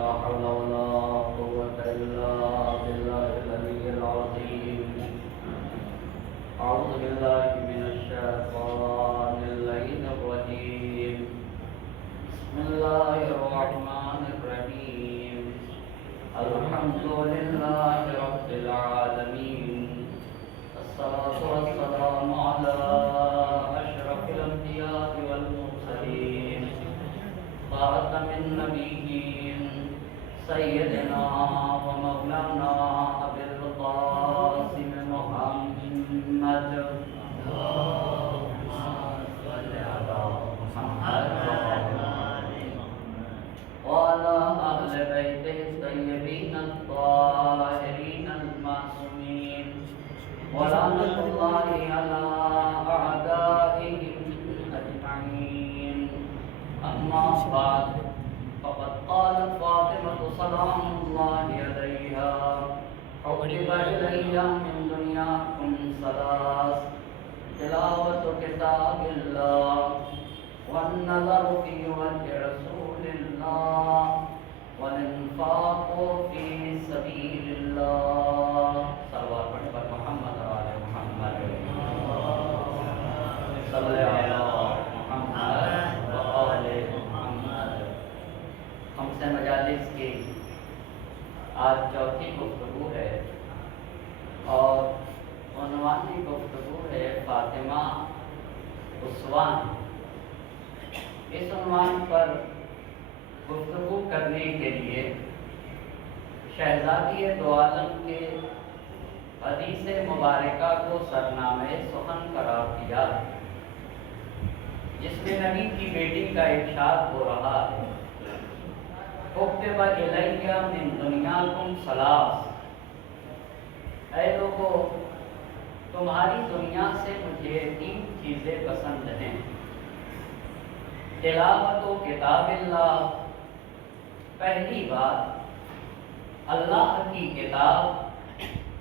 لا حول ولا قوة إلا بالله العلي العظيم. أعوذ بالله من الشيطان اللعين الرجيم. بسم الله الرحمن الرحيم. الحمد لله رب العالمين. الصلاة والسلام على أشرف الأنبياء والمرسلين خاتم النبيين سيدنا ومولانا أبي القاسم محمد اللهم صل على محمد وعلى أهل بيته الطيبين الطاهرين المعصومين ولعنة الله على أعدائهم أجمعين. أما بعد فقد قالت فاطمة سلام الله عليها: حبب إلي من دنياكم ثلاث: تلاوة كتاب الله، والنظر في وجه رسول الله، والانفاق في سبيل الله. صلوات پر محمد و آل محمد. صلی علی محمد و آل محمد. ہم سے مجالس کی آج چوتھی گفتگو ہے اور عنوانی گفتگو ہے فاطمہ اسوان. اس عنوان پر گفتگو کرنے کے لیے شہزادی دو عالم کے حدیث مبارکہ کو سرنامہ سخن قرار دیا، جس میں نبی کی بیٹی کا ارشاد ہو رہا ہے: حبب الی من دنیاکم ثلاث. اے لوگو، تمہاری دنیا سے مجھے 3 چیزیں پسند ہیں: تلاوت و کتاب اللہ. پہلی بات، اللہ کی کتاب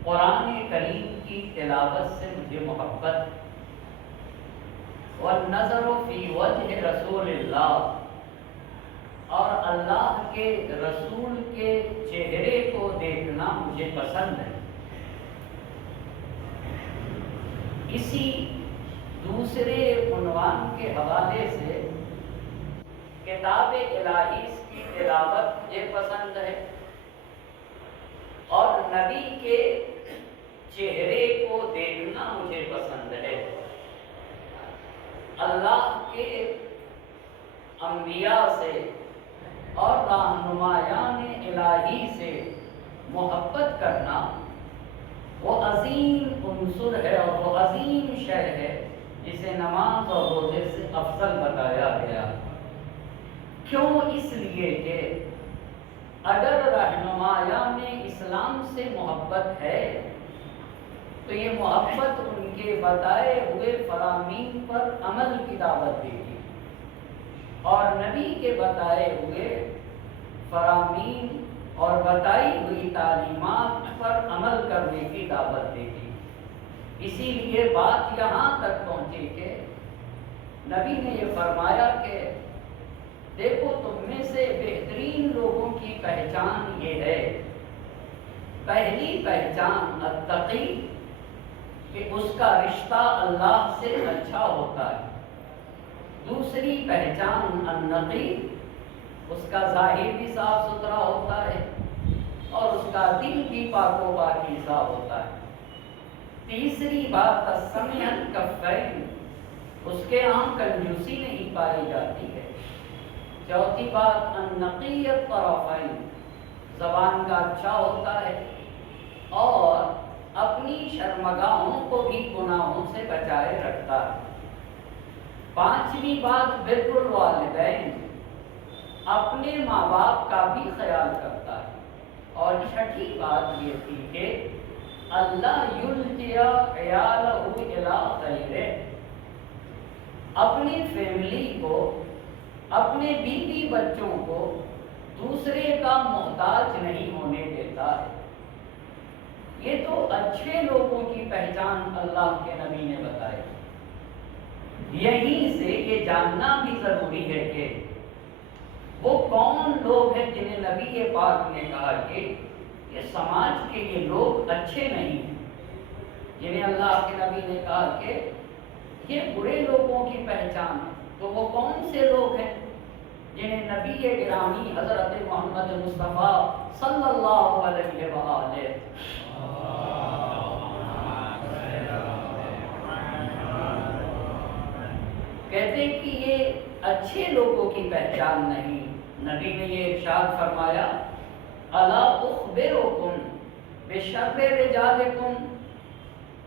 قرآن کریم کی تلاوت سے مجھے محبت. والنظر فی وجہ رسول اللہ. اور اللہ کے رسول کے چہرے کو دیکھنا مجھے پسند ہے. اسی دوسرے عنوان کے حوالے سے کتاب الہی کی تلاوت مجھے پسند ہے اور نبی کے چہرے کو دیکھنا مجھے پسند ہے. اللہ کے انبیاء سے اور رہنمایان الہی سے محبت کرنا وہ عظیم عنصر ہے اور وہ عظیم شے ہے جسے نماز اور روزے سے افضل بتایا گیا. کیوں؟ اس لیے کہ اگر رہنمایان اسلام سے محبت ہے تو یہ محبت ان کے بتائے ہوئے فرامین پر عمل کی دعوت دے گی اور نبی کے بتائے ہوئے فرامین اور بتائی ہوئی تعلیمات پر عمل کرنے کی دعوت دے گی. اسی لیے بات یہاں تک پہنچی کہ نبی نے یہ فرمایا کہ دیکھو، تم میں سے بہترین لوگوں کی پہچان یہ ہے: پہلی پہچان التقی، کہ اس کا رشتہ اللہ سے اچھا ہوتا ہے. دوسری پہچان النقی، اس کا ظاہر بھی صاف ستھرا ہوتا ہے اور اس کا دل بھی پاک و پاکیزہ ہوتا ہے. تیسری بات السمع الکفین، اس کے یہاں کنجوسی نہیں پائی جاتی ہے. چوتھی بات النقی الطرفین، زبان کا اچھا ہوتا ہے اور اپنی شرمگاہوں کو بھی گناہوں سے بچائے رکھتا ہے. پانچویں بات بر الوالدین، اپنے ماں باپ کا بھی خیال کرتا ہے. اور چھٹی بات یہ تھی کہ اللہ یلجیا عیالہ الی غیرہ، اپنی فیملی کو، اپنے بیوی بچوں کو دوسرے کا محتاج نہیں ہونے دیتا ہے. یہ تو اچھے لوگوں کی پہچان اللہ کے نبی نے بتائی. یہیں سے یہ جاننا بھی ضروری ہے کہ وہ کون لوگ ہیں جنہیں نبی پاک نے کہا کہ یہ سماج کے یہ لوگ اچھے نہیں ہیں، جنہیں اللہ کے نبی نے کہا کہ یہ برے لوگوں کی پہچان ہے؟ تو وہ کون سے لوگ ہیں جنہیں نبی گرامی حضرت محمد مصطفیٰ صلی اللہ علیہ وآلہ کہتے ہیں کہ یہ اچھے لوگوں کی پہچان نہیں؟ نبی نے یہ ارشاد فرمایا الا اخبرکم بشر رجالکم،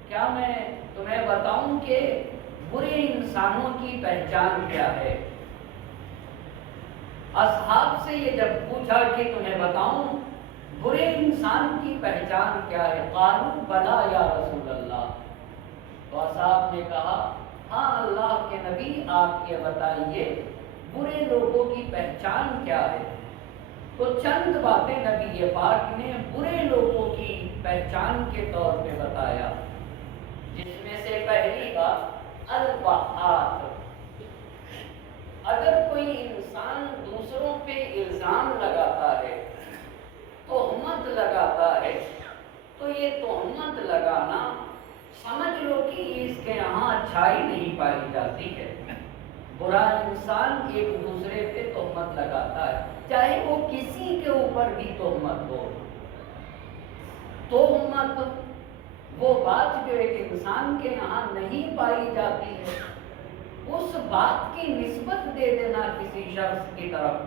کیا میں تمہیں بتاؤں کہ برے انسانوں کی پہچان کیا ہے؟ اصحاب سے یہ جب پوچھا کہ تمہیں بتاؤں برے انسان کی پہچان کیا ہے، قالوا بلا یا رسول اللہ، تو اصحاب نے کہا ہاں اللہ کے نبی آپ یہ بتائیے برے لوگوں کی پہچان کیا ہے؟ تو چند باتیں نبی پاک نے برے لوگوں کی پہچان کے طور پہ بتایا، جس میں سے پہلی بات الوقات۔ اگر کوئی انسان دوسروں پہ الزام لگاتا ہے، تہمت لگاتا ہے، تو یہ تہمت لگانا سمجھ لو کہ اس کے یہاں اچھائی نہیں پائی جاتی ہے۔ برا انسان ایک دوسرے پہ تہمت لگاتا ہے، چاہے وہ کسی کے اوپر بھی تہمت ہو۔ تہمت وہ بات جو ایک انسان کے یہاں نہیں پائی جاتی ہے، اس بات کی نسبت دے دینا کسی شخص کی طرف۔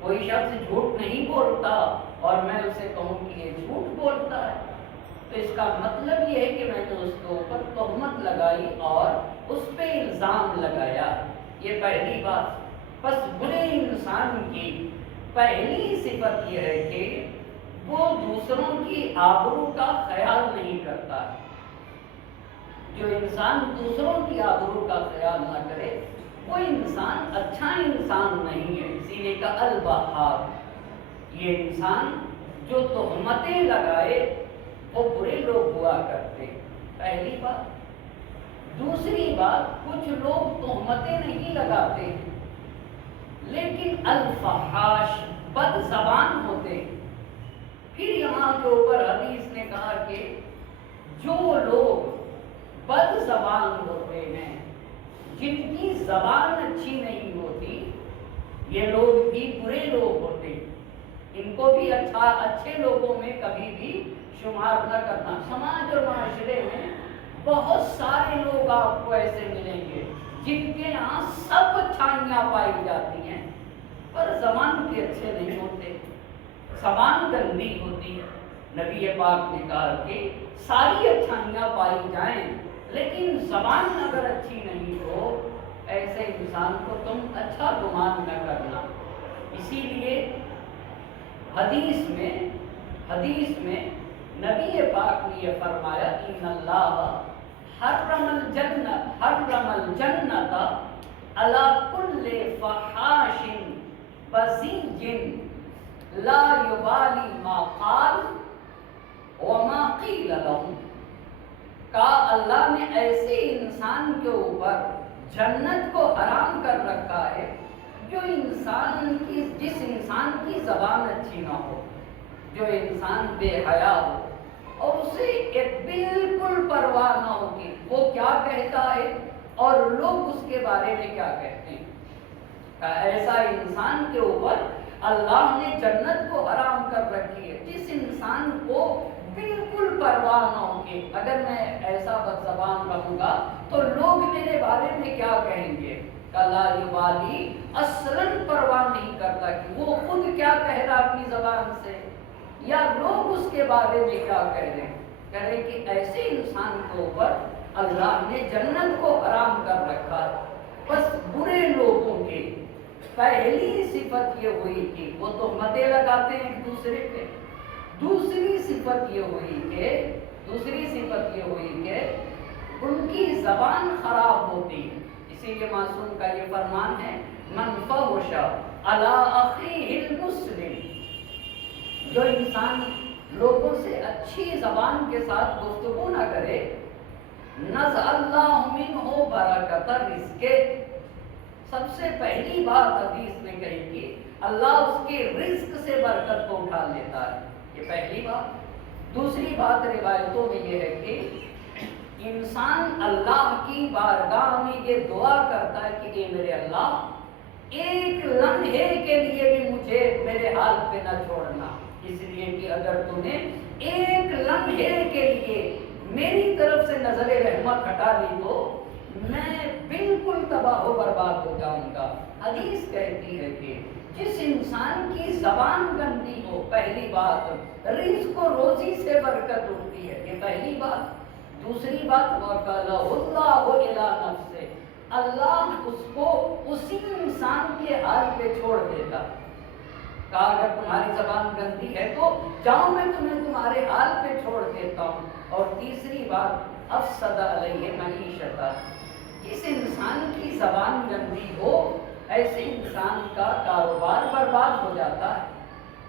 کوئی شخص جھوٹ نہیں بولتا اور میں اسے کہوں کہ یہ جھوٹ بولتا ہے، تو اس کا مطلب یہ ہے کہ میں نے اس کے اوپر تہمت لگائی اور اس پہ الزام لگایا۔ یہ پہلی بات۔ بس برے انسان کی پہلی صفت یہ ہے کہ وہ دوسروں کی آبرو کا خیال نہیں کرتا ہے۔ جو انسان دوسروں کی آبرو کا خیال نہ کرے وہ انسان اچھا انسان نہیں ہے۔ اسی لیے کہا البحار، یہ انسان جو تہمتیں لگائے وہ برے لوگ ہوا کرتے، پہلی بات۔ دوسری بات، کچھ لوگ تہمتیں نہیں لگاتے لیکن الفحاش، بد زبان ہوتے۔ پھر یہاں کے اوپر حدیث نے کہا کہ جو لوگ بد زبان ہوتے ہیں، جن کی زبان اچھی نہیں ہوتی، یہ لوگ بھی برے لوگ ہوتے، ان کو بھی اچھے لوگوں میں کبھی بھی شمار نہ کرنا۔ سماج اور معاشرے میں بہت سارے لوگ آپ کو ایسے ملیں گے جن کے یہاں سب اچھائیاں پائی جاتی ہیں پر زبان کے اچھے نہیں ہوتے، زبان گندی ہوتی ہے۔ نبی پاک نے کہا کہ ساری اچھائیاں پائی جائیں لیکن زبان اگر اچھی نہیں ہو، ایسے انسان کو تم اچھا گمان نہ کرنا۔ اسی لیے حدیث میں نبی پاک نے یہ فرمایا ان اللہ حرم الجنت علی کل فحاش بذی لا یبالی ما قال وما قیل لهم، کہا اللہ نے ایسے انسان کے اوپر جنت کو حرام کر رکھا ہے جس انسان کی زبان اچھی نہ ہو، جو انسان بے حیا ہو اور اسے ایک بالکل پرواہ نہ ہوگی وہ کیا کہتا ہے اور لوگ اس کے بارے میں کیا کہتے ہیں۔ ایسا انسان کے اوپر اللہ نے جنت کو حرام کر رکھی ہے، جس انسان کو بالکل پرواہ نہ ہوگی اگر میں ایسا بد زبان رہوں گا تو لوگ میرے بارے میں کیا کہیں گے۔ لا یبالی، اصلاً پرواہ نہیں کرتا کہ وہ خود کیا کہہ رہا اپنی زبان سے یا لوگ اس کے بارے میں کیا کہہ رہے ہیں۔ کہہ رہے کہ ایسے انسان کے اوپر اللہ نے جنت کو حرام کر رکھا ہے۔ بس برے لوگوں کی پہلی صفت یہ ہوئی کہ وہ تہمتیں لگاتے ہیں ایک دوسرے پہ۔ دوسری صفت یہ ہوئی کہ ان کی زبان خراب ہوتی ہے۔ اسی لیے معصوم کا یہ فرمان ہے من فحش علی اخیہ المسلم، جو انسان لوگوں سے اچھی زبان کے ساتھ گفتگو نہ کرے، نزع اللہ منہ برکت رزق، سب سے پہلی بات حدیث نے کہی کہ اللہ اس کے رزق سے برکت کو اٹھا لیتا ہے. یہ پہلی بات. دوسری بات روایتوں میں یہ ہے کہ انسان اللہ کی بارگاہ میں یہ دعا کرتا ہے کہ اے میرے اللہ، ایک لمحے کے لیے بھی مجھے میرے حال پہ نہ چھوڑنا، اس لیے کہ اگر تم نے ایک لمحے کے لیے میری طرف سے نظر رحمت ہٹا لی تو میں بالکل تباہ و برباد ہو جاؤں گا. حدیث کہتی ہے کہ جس انسان کی زبان گندی ہو، پہلی بات رزق و روزی سے برکت اٹھتی ہے، یہ پہلی بات. دوسری بات وَقَالَهُ اللَّهُ إِلَىٰ نَفْسِهِ، اللہ اس کو اسی انسان کے حال پہ چھوڑ دیتا. کہا اگر تمہاری زبان گندی ہے تو جاؤ میں تمہیں تمہارے حال پہ چھوڑ دیتا ہوں. اور تیسری بات افسد علیہ معیشتہ، جس انسان کی زبان گندی ہو ایسے انسان کا کاروبار برباد ہو جاتا ہے.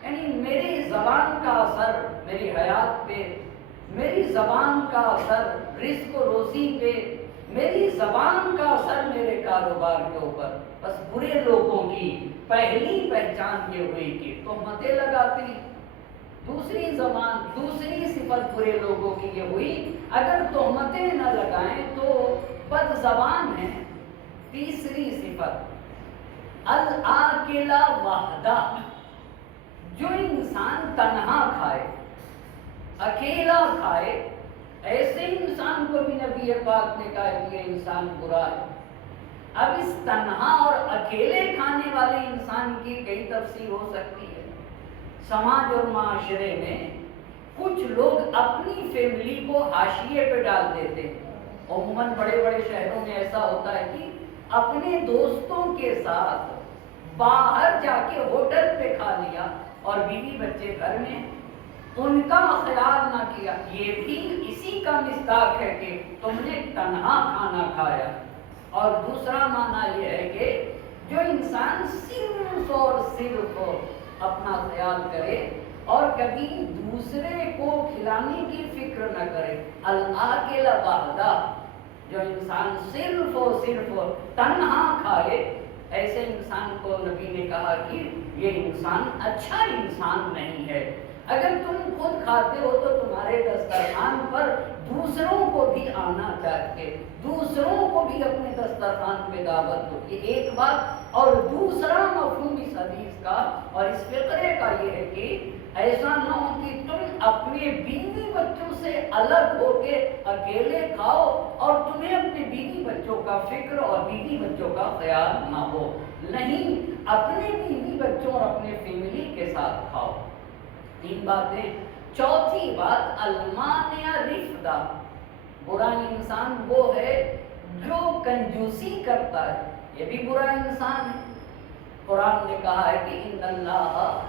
یعنی میری زبان کا اثر میری حیات پہ، میری زبان کا اثر رزق و روزی پہ، میری زبان کا اثر میرے کاروبار کے اوپر. بس برے لوگوں کی پہلی پہچان یہ ہوئی کہ تہمتیں لگاتے ہیں. دوسری صفت برے لوگوں کی یہ ہوئی اگر تہمتیں نہ لگائیں تو بد زبان ہیں. تیسری صفت الآکلہ وحدہ، جو انسان تنہا کھائے، اکیلا کھائے، ایسے انسان کو بھی نبی پاک نے کہا کہ یہ انسان برا ہے. اب اس تنہا اور اکیلے کھانے والے انسان کی کئی تفسیر ہو سکتی ہے. سماج اور معاشرے میں کچھ لوگ اپنی فیملی کو حاشیے پہ ڈال دیتے ہیں. عموماً بڑے بڑے شہروں میں ایسا ہوتا ہے کہ اپنے دوستوں کے ساتھ باہر جا کے ہوٹل پہ کھا لیا اور بیوی بچے گھر میں، ان کا خیال نہ کیا. یہ بھی اسی کا مصداق ہے کہ تم نے تنہا کھانا کھایا. اور دوسرا معنی یہ ہے کہ جو انسان صرف اور صرف اپنا خیال کرے اور کبھی دوسرے کو کھلانے کی فکر نہ کرے، الآکل وحدہ، جو انسان صرف اور صرف تنہا کھائے، ایسے انسان کو نبی نے کہا کہ یہ انسان اچھا انسان نہیں ہے. اگر تم خود کھاتے ہو تو تمہارے دسترخوان پر دوسروں کو بھی آنا چاہیے، دوسروں کو بھی اپنے دسترخوان پہ دعوت دو. یہ ایک بات. اور دوسرا مفہوم اس حدیث کا اور اس فقرے کا یہ ہے کہ ایسا نہ ہو کہ تم اپنے بیوی بچوں سے الگ ہو کے اکیلے کھاؤ اور تمہیں اپنے بیوی بچوں کا فکر اور بیوی بچوں کا خیال نہ ہو. نہیں، اپنے بیوی بچوں اور اپنے فیملی کے ساتھ کھاؤ. تین باتیں. چوتھی بات المانع رفدہ، برا انسان وہ ہے جو کنجوسی کرتا ہے، یہ بھی برا انسان ہے. قرآن نے کہا ہے کہ ان اللہ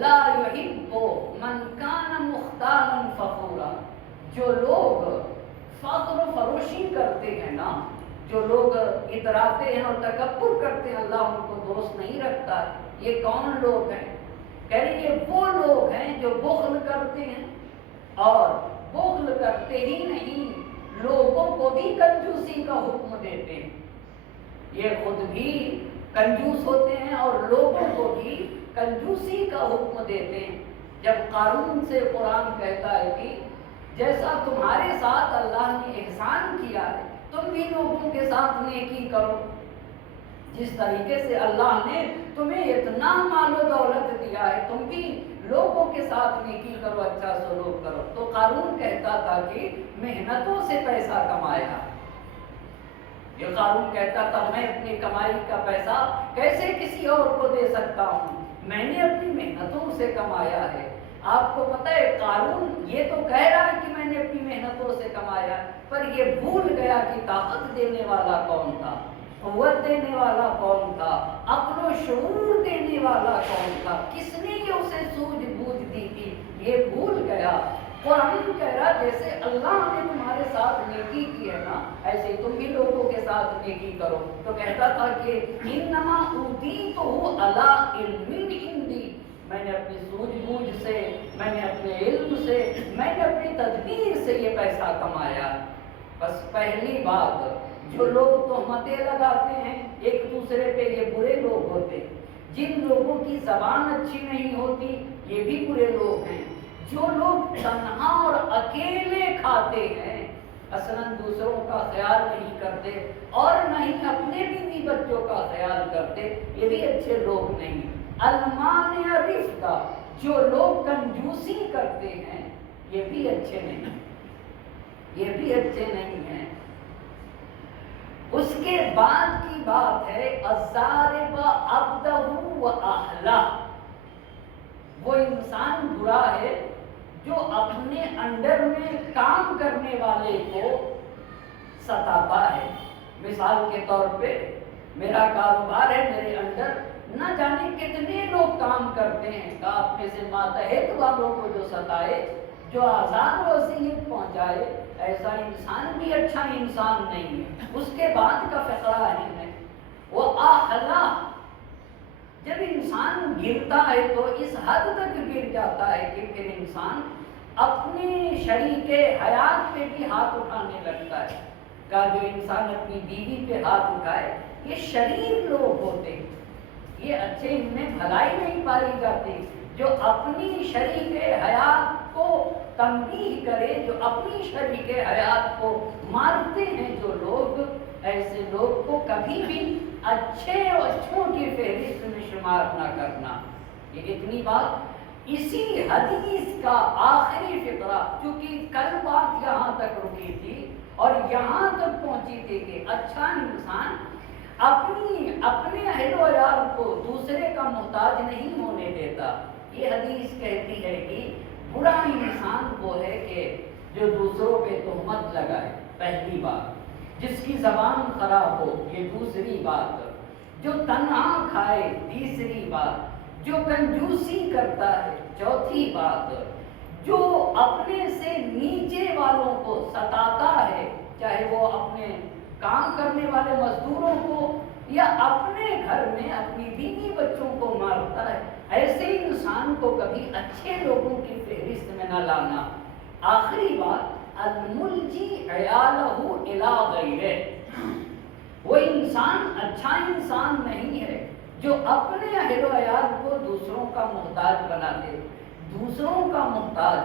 لا يحب من کان مختالا فخورا، جو لوگ فخر و فروشی کرتے ہیں نا، جو لوگ اتراتے ہیں اور تکبر کرتے ہیں، اللہ ان کو دوست نہیں رکھتا ہے. یہ کون لوگ ہیں؟ کہہ رہے یہ وہ لوگ ہیں جو بخل کرتے ہیں، اور بخل کرتے ہی نہیں لوگوں کو بھی کنجوسی کا حکم دیتے ہیں. یہ خود بھی کنجوس ہوتے ہیں اور لوگوں کو بھی کنجوسی کا حکم دیتے ہیں. جب قارون سے قرآن کہتا ہے کہ جیسا تمہارے ساتھ اللہ نے احسان کیا ہے تم بھی لوگوں کے ساتھ نیکی کرو، جس طریقے سے اللہ نے تمہیں اتنا مال و دولت دیا ہے تم بھی لوگوں کے ساتھ نیکی کرو، اچھا سلوک کرو. تو قارون کہتا تھا کہ محنتوں سے پیسہ کمایا. یہ قارون کہتا تھا میں اپنی کمائی کا پیسہ کیسے کسی اور کو دے سکتا ہوں، میں نے اپنی محنتوں سے کمایا ہے. آپ کو پتہ ہے قارون یہ تو کہہ رہا ہے کہ میں نے اپنی محنتوں سے کمایا، پر یہ بھول گیا کہ طاقت دینے والا کون تھا، قوت دینے والا کون تھا، عقل و شعور دینے والا کون تھا، کس نے یہ اسے سوجھ بوجھ دی تھی، یہ بھول گیا. قرآن کہہ رہا جیسے اللہ نے تمہارے ساتھ نیکی کی ہے نا ایسے تم بھی لوگوں کے ساتھ نیکی کرو. تو کہتا تھا کہ انما اوتیتہ علی علم عندی، میں نے اپنی سوجھ بوجھ سے، میں نے اپنے علم سے، میں نے اپنی تدبیر سے یہ پیسہ کمایا. بس پہلی بات، جو لوگ تہمتیں لگاتے ہیں ایک دوسرے پہ، یہ برے لوگ ہوتے ہیں. جن لوگوں کی زبان اچھی نہیں ہوتی یہ بھی برے لوگ ہیں. جو لوگ تنہا اور اکیلے کھاتے ہیں، اصلاً دوسروں کا خیال نہیں کرتے اور نہ ہی اپنے بیوی بچوں کا خیال کرتے، یہ بھی اچھے لوگ نہیں. المانع رفقہ، جو لوگ کنجوسی کرتے ہیں یہ بھی اچھے نہیں، یہ بھی اچھے نہیں ہیں. اس کے بعد کی بات ہے الضارب عبدہ و اہلہ. وہ انسان برا ہے جو اپنے انڈر میں کام کرنے والے کو ستاتا ہے. مثال کے طور پہ میرا کاروبار ہے، میرے انڈر نہ جانے کتنے لوگ کام کرتے ہیں، کہ آپ میں سے ماتحت والوں کو جو ستائے، جو آزار و اذیت پہنچائے، ایسا انسان بھی اچھا انسان نہیں ہے. اس کے بعد کا فقرہ ہے وہ اہلہ. جب انسان گرتا ہے تو اس حد تک گر جاتا ہے کہ پھر انسان اپنے شریک حیات پہ بھی ہاتھ اٹھانے لگتا ہے. کہ جو انسان اپنی بیوی پہ ہاتھ اٹھائے یہ شریر لوگ ہوتے ہیں، یہ اچھے، ان میں بھلائی نہیں پائی جاتی. جو اپنی شریک حیات کو تنبیہ کرے، جو اپنی شریک حیات کو مارتے ہیں جو لوگ، ایسے لوگ کو کبھی بھی اچھے اچھوں کی فہرست میں شمار نہ کرنا. یہ اتنی بات اسی حدیث کا آخری فقرہ، چونکہ کل بات یہاں تک رکی تھی اور یہاں تک پہنچی تھی کہ اچھا انسان اپنے اہل و عیال کو دوسرے کا محتاج نہیں ہونے دیتا. یہ حدیث کہتی ہے کہ برا انسان وہ ہے کہ جو دوسروں پہ تہمت لگائے، پہلی بات. جس کی زبان خراب ہو، یہ دوسری بات. جو تنہا کھائے، تیسری بات. جو کنجوسی کرتا ہے، چوتھی بات. جو اپنے سے نیچے والوں کو ستاتا ہے، چاہے وہ اپنے کام کرنے والے مزدوروں کو یا اپنے گھر میں اپنی بیوی بچوں کو مارتا ہے، ایسے انسان کو کبھی اچھے لوگوں کی فہرست میں نہ لانا. آخری بات الملجی عیالہ الی غیرہ. وہ انسان اچھا انسان نہیں ہے جو اپنے اہل و عیال کو دوسروں کا محتاج بنا دے. دوسروں کا محتاج،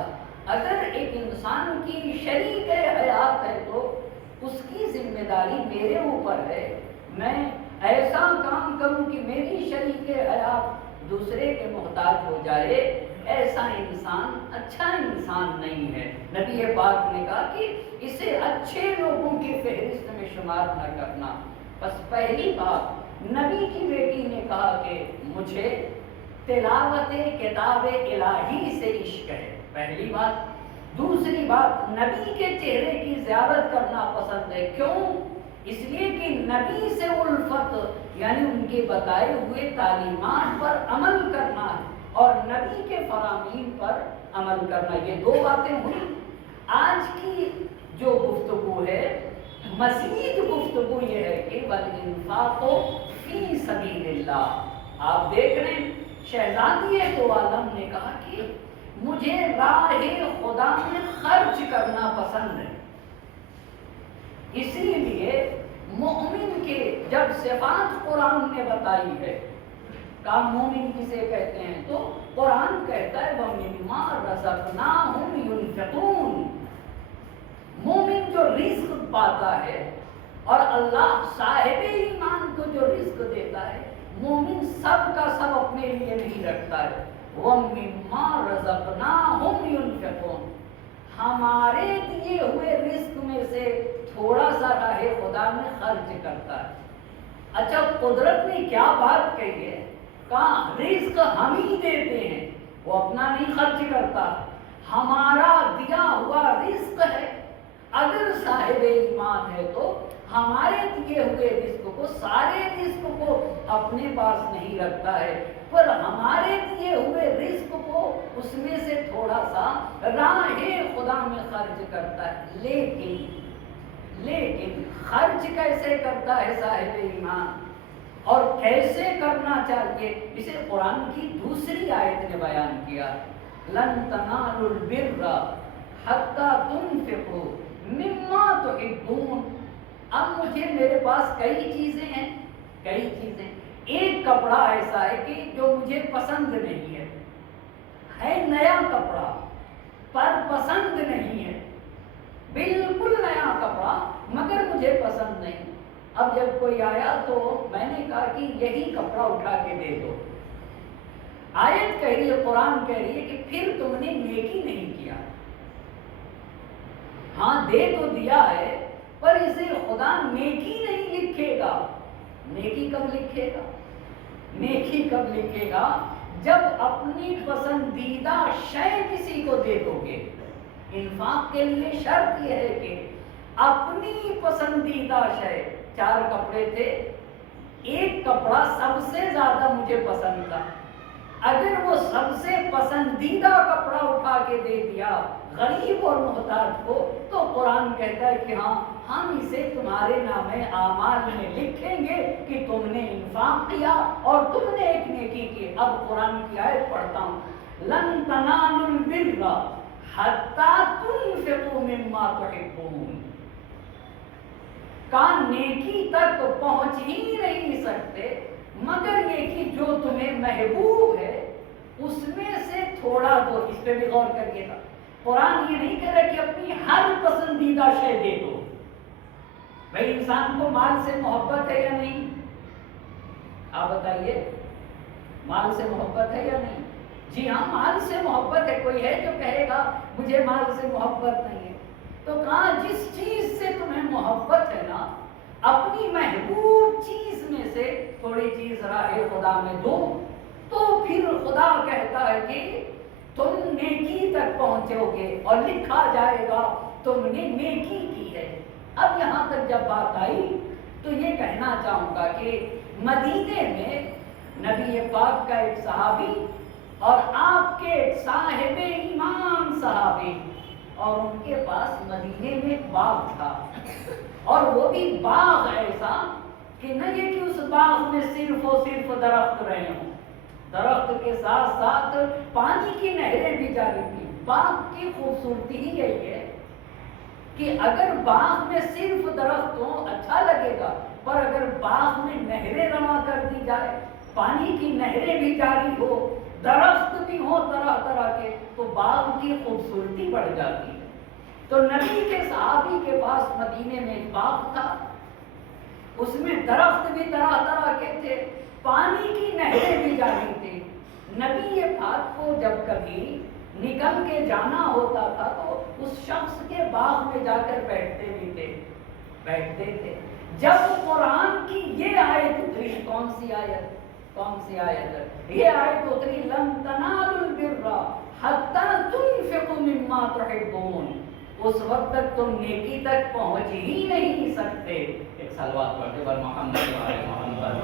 اگر ایک انسان کی شریک حیات ہے تو اس کی ذمہ داری میرے اوپر ہے. میں ایسا کام کروں کہ میری شریک حیات دوسرے کے محتاج ہو جائے، ایسا انسان اچھا انسان نہیں ہے. نبی پاک نے کہا کہ اسے اچھے لوگوں کی فہرست میں شمار نہ کرنا. بس پہلی بات نبی کی بیٹی نے کہا کہ مجھے تلاوت کتاب الہی سے عشق ہے، پہلی بات. دوسری بات نبی کے چہرے کی زیارت کرنا پسند ہے. کیوں؟ اس لیے کہ نبی سے الفت، یعنی ان کے بتائے ہوئے تعلیمات پر عمل کرنا ہے اور نبی کے فرامین پر عمل کرنا. یہ دو باتیں ہوئی. آج کی جو گفتگو ہے، مزید گفتگو یہ ہے کہ والانفاق فی سبیل اللہ. آپ دیکھ رہے ہیں شہزادی دو عالم نے کہا کہ مجھے راہ خدا میں خرچ کرنا پسند ہے. اسی لیے مومن کے جب صفات قرآن نے بتائی ہے، کہا مومن کسے کہتے ہیں، تو قرآن کہتا ہے وَمِمَّا رَزَقْنَاهُمْ يُنْفِقُونَ. مومن جو رزق پاتا ہے اور اللہ صاحب ایمان کو جو رزق دیتا ہے، مومن سب کا سب اپنے لیے نہیں رکھتا ہے. وَمِمَّا رَزَقْنَاهُمْ يُنْفِقُونَ. ہمارے دیے ہوئے رزق میں سے تھوڑا سا راہ خدا میں خرچ کرتا ہے. اچھا قدرت نے کیا بات کہی ہے، کہاں رزق ہم ہی دیتے ہیں، وہ اپنا نہیں خرچ کرتا، ہمارا دیا ہوا رزق ہے. اگر صاحب ایمان ہے تو ہمارے دیے ہوئے رزق کو، سارے رزق کو اپنے پاس نہیں رکھتا ہے، پر ہمارے دیے ہوئے رزق کو اس میں سے تھوڑا سا راہ خدا میں خرچ کرتا ہے. لیکن خرچ کیسے کرتا ہے صاحب ایمان اور کیسے کرنا چاہیے، اسے قرآن کی دوسری آیت نے بیان کیا. لن تنالوا البر حتی تنفقوا مما تحبون. اب میرے پاس کئی چیزیں ہیں. ایک کپڑا ایسا ہے کہ ہے نیا کپڑا پر پسند نہیں ہے، بالکل نیا کپڑا مگر مجھے پسند نہیں۔ اب جب کوئی آیا تو میں نے کہا کہ یہی کپڑا اٹھا کے دے دو۔ آیت کہہ رہی ہے، قرآن کہہ رہی ہے کہ پھر تم نے نیکی نہیں کیا۔ ہاں دے تو دیا ہے پر اسے خدا نیکی نہیں لکھے گا۔ نیکی کب لکھے گا؟ نیکی کب لکھے گا؟ جب اپنی پسندیدہ شے کسی کو دے دو گے۔ انفاق کے لیے شرط یہ ہے کہ اپنی پسندیدہ شے، 4 کپڑے تھے، ایک کپڑا سب سے زیادہ مجھے پسند تھا، اگر وہ سب سے پسندیدہ کپڑا اٹھا کے دے دیا غریب اور محتاج کو، تو قرآن کہتا ہے کہ ہاں ہم اسے تمہارے نامے اعمال میں لکھیں گے کہ تم نے انفاق کیا اور تم نے ایک نیکی کی۔ اب قرآن کی آیت پڑھتا ہوں، لن تنالوا البر حتی تنفقوا مما تحبون۔ کا نیکی تک پہنچ ہی نہیں سکتے مگر یہ کہ جو تمہیں محبوب ہے اس میں سے تھوڑا دو۔ اس پہ بھی غور کریے گا، قرآن یہ نہیں کہہ رہا کہ اپنی ہر پسندیدہ شے دے دو۔ بھائی انسان کو مال سے محبت ہے یا نہیں؟ آپ بتائیے، مال سے محبت ہے یا نہیں؟ جی ہاں، مال سے محبت ہے۔ کوئی ہے جو کہے گا مجھے مال سے محبت نہیں ہے؟ تو کہاں جس چیز سے تمہیں محبت ہے نا، اپنی محبوب چیز میں سے تھوڑی چیز راہ خدا میں دو، تو پھر خدا کہتا ہے کہ تم نیکی تک پہنچو گے اور لکھا جائے گا تم نے نیکی کی ہے۔ اب یہاں تک جب بات آئی تو یہ کہنا چاہوں گا کہ مدینے میں نبی پاک کا ایک صحابی اور آپ کے ایک صاحب ایمان صحابی، اور ان کے پاس مدینے میں ایک باغ تھا، اور وہ بھی باغ ایسا کہ نہ یہ کہ اس باغ میں صرف اور صرف درخت رہے ہوں، درخت کے ساتھ ساتھ پانی کی نہریں بھی جاری تھی۔ باغ کی خوبصورتی ہی یہی ہے کہ اگر باغ میں صرف درخت ہو اچھا لگے گا، پر اگر باغ میں نہریں رواں کر دی جائے، پانی کی نہریں بھی جاری ہو، درخت بھی ہو طرح طرح کے، تو باغ کی خوبصورتی بڑھ جاتی ہے۔ تو نبی کے صحابی کے پاس مدینے میں ایک باغ تھا، اس میں درخت بھی طرح طرح کے تھے، پانی کی نہریں بھی جاری تھی۔ نبی پاک کو جب کبھی نکل کے جانا ہوتا تھا تو اس شخص کے باغ میں جا کر بیٹھتے تھے۔ جب قرآن کی یہ آیت اتری، کون سی آیت؟ یہ آیت اتری، لن تنالوا البر حتی تنفقوا مما تحبون، اس وقت تک تم نیکی تک پہنچ ہی نہیں سکتے۔ ایک صلوات پڑھتے بر محمد وعلی محمد۔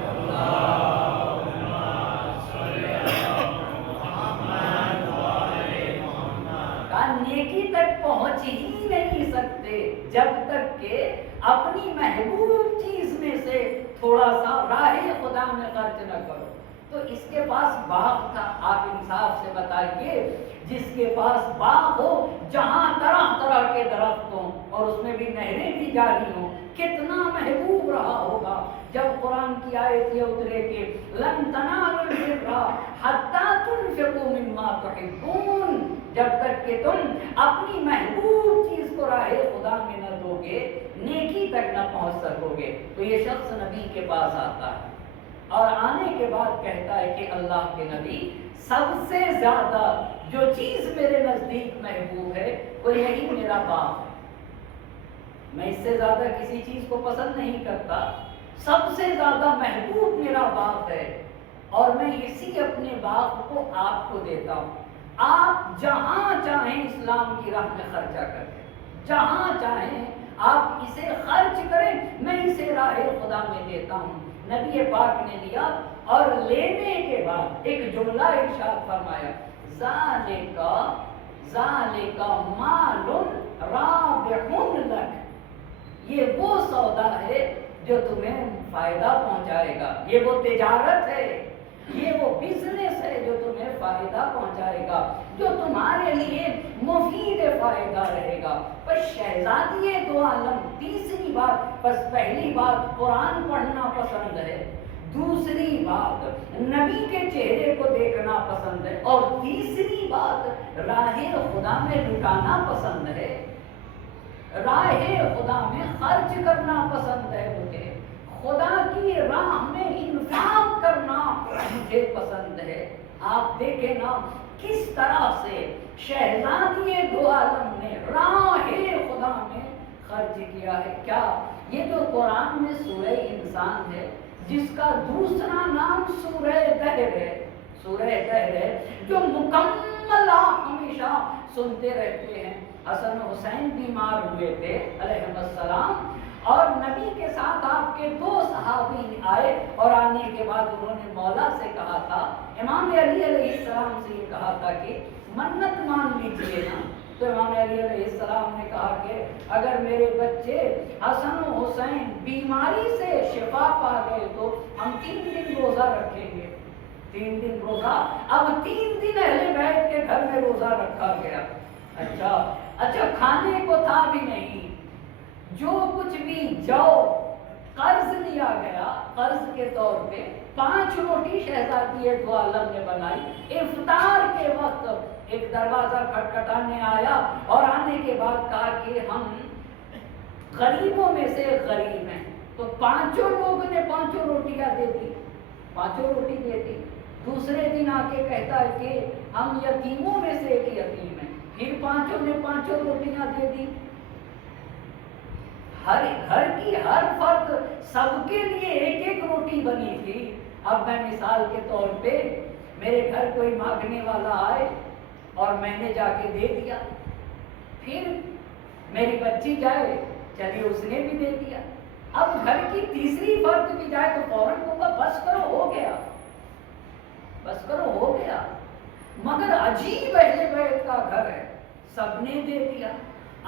نیکی تک پہنچ ہی نہیں سکتے جب تک کہ اپنی محبوب چیز میں سے تھوڑا سا راہ خدا میں خرچ نہ کرو۔ تو اس کے پاس باغ تھا، آپ انصاف سے بتائیے، جس کے پاس باغ ہو جہاں طرح طرح کے درخت ہوں اور اس میں بھی نہریں بھی جاری ہوں، کتنا محبوب رہا ہوگا جب قرآن کی آیت یہ اترے کہ لن تنالوا البر حتی تنفقوا مما تحبون، جب تک کہ تم اپنی محبوب چیز کو راہ خدا میں نہ دو گے نیکی تک نہ پہنچ سکو گے۔ تو یہ شخص نبی کے پاس آتا ہے اور آنے کے بعد کہتا ہے کہ اللہ کے نبی، سب سے زیادہ جو چیز میرے نزدیک محبوب ہے وہ یہی میرا باغ ہے، میں اس سے زیادہ کسی چیز کو پسند نہیں کرتا، سب سے زیادہ محبوب میرا باغ ہے، اور میں اسی اپنے باغ کو آپ کو دیتا ہوں۔ آپ جہاں چاہیں اسلام کی راہ میں خرچہ کریں، جہاں چاہیں آپ اسے خرچ کریں، میں اسے راہ خدا میں دیتا ہوں۔ نبی پاک نے لیا اور لینے کے بعد ایک جملہ ارشاد فرمایا، ذالک مال رابح لک، یہ وہ سودا ہے جو تمہیں فائدہ پہنچائے گا، یہ وہ تجارت ہے، یہ وہ بزنس ہے جو تمہیں فائدہ پہنچائے گا، جو تمہارے لیے مفید فائدہ رہے گا۔ بس شہزادی دو عالم، تیسری بات، بس پہلی بات قرآن پڑھنا پسند ہے، دوسری بات نبی کے چہرے کو دیکھنا دیکھنا پسند ہے، اور تیسری بات راہ خدا میں لٹانا پسند ہے، راہ خدا میں خرچ کرنا پسند ہے مجھے، خدا کی راہ میں انفاق کرنا مجھے پسند ہے۔ آپ دیکھیں نا کس طرح سے شہزادی دو عالم نے راہ خدا میں خرچ کیا ہے۔ کیا یہ جو قرآن میں سورہ انسان ہے، جس کا دوسرا نام سورہ دہر ہے، سورہ دہر ہے، جو مکمل آپ ہمیشہ سنتے رہتے ہیں۔ حسن و حسین بیمار ہوئے تھے علیہ السلام، اور نبی کے ساتھ آپ کے دو صحابی آئے، اور آنے کے بعد انہوں نے مولا سے کہا تھا، امام علی علیہ السلام سے یہ کہا تھا کہ منت مان لیجیے نا۔ تو امام علی علیہ السلام نے کہا کہ اگر میرے بچے حسن و حسین بیماری سے شفا پا گئے تو ہم 3 دن روزہ رکھیں گے، 3 دن روزہ۔ اب 3 دن اہل بیت کے گھر میں روزہ رکھا گیا۔ اچھا کھانے کو تھا بھی نہیں، جو کچھ بھی جو قرض لیا گیا، قرض کے طور پہ 5 روٹی شہزادی دو عالم نے بنائی۔ افطار کے وقت ایک دروازہ کھٹکھٹانے آیا، اور آنے کے بعد کہا کہ ہم غریبوں میں سے غریب ہیں، تو 5 لوگوں نے 5 روٹیاں دے دی، 5 روٹی دے دی۔ دوسرے دن آ کے کہتا ہے کہ ہم یتیموں میں سے ایک یتیم ہیں، پھر 5 نے 5 روٹیاں دے دی۔ ہر گھر کی ہر فرد سب کے لیے ایک ایک روٹی بنی تھی۔ اب میں مثال کے طور پہ میرے گھر کوئی مانگنے والا آئے اور میں نے جا کے دے دیا، پھر میری بچی جائے، چلیے اس نے بھی دے دیا، اب گھر کی تیسری فرد بھی جائے تو فوراً کہوں گا بس کرو ہو گیا، بس کرو ہو گیا۔ مگر عجیب اہل بیت کا گھر ہے، سب نے دے دیا۔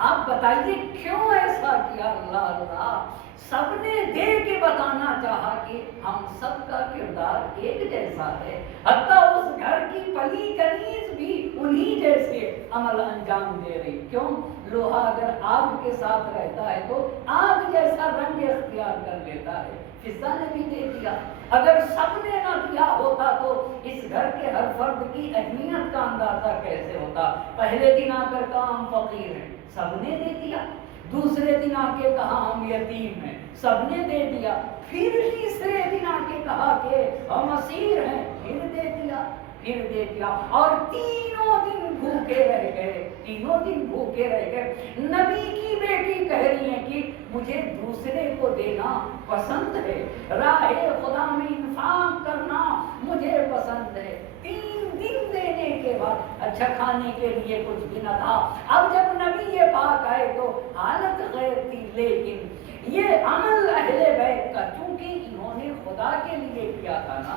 آپ بتائیے کیوں ایسا کیا؟ اللہ اللہ، سب نے دے کے بتانا چاہا کہ ہم سب کا کردار ایک جیسا ہے، حتیٰ اس گھر کی پلی کنیز بھی انہی جیسے عمل انجام دے رہی۔ کیوں؟ لوہا اگر آگ کے ساتھ رہتا ہے تو آگ جیسا رنگ اختیار کر لیتا ہے۔ فضہ نے بھی دے دیا۔ اگر سب نے نہ دیا ہوتا تو اس گھر کے ہر فرد کی اہمیت کا اندازہ کیسے ہوتا؟ پہلے دن آ کر کہا ہم فقیر ہیں، سب نے دے دیا۔ دوسرے دن آ کے کہا ہم یتیم ہیں، سب نے دے دیا۔ پھر تیسرے دن آ کے کہا کہ ہم اسیر ہیں، پھر دے دیا، پھر دے دیا۔ اور تینوں دن بھوکے رہ گئے، تینوں دن بھوکے رہ گئے۔ نبی کی بیٹی کہہ رہی ہیں کہ مجھے دوسرے کو دینا پسند ہے، راہ خدا میں انفاق کرنا مجھے پسند ہے۔ 3 دن دینے کے بعد اچھا کھانے کے لیے کچھ بھی نہ تھا۔ اب جب نبی یہ پاک آئے تو حالت غیر تھی، لیکن یہ عمل اہل بیت کا چونکہ انہوں نے خدا کے لیے کیا تھا نا،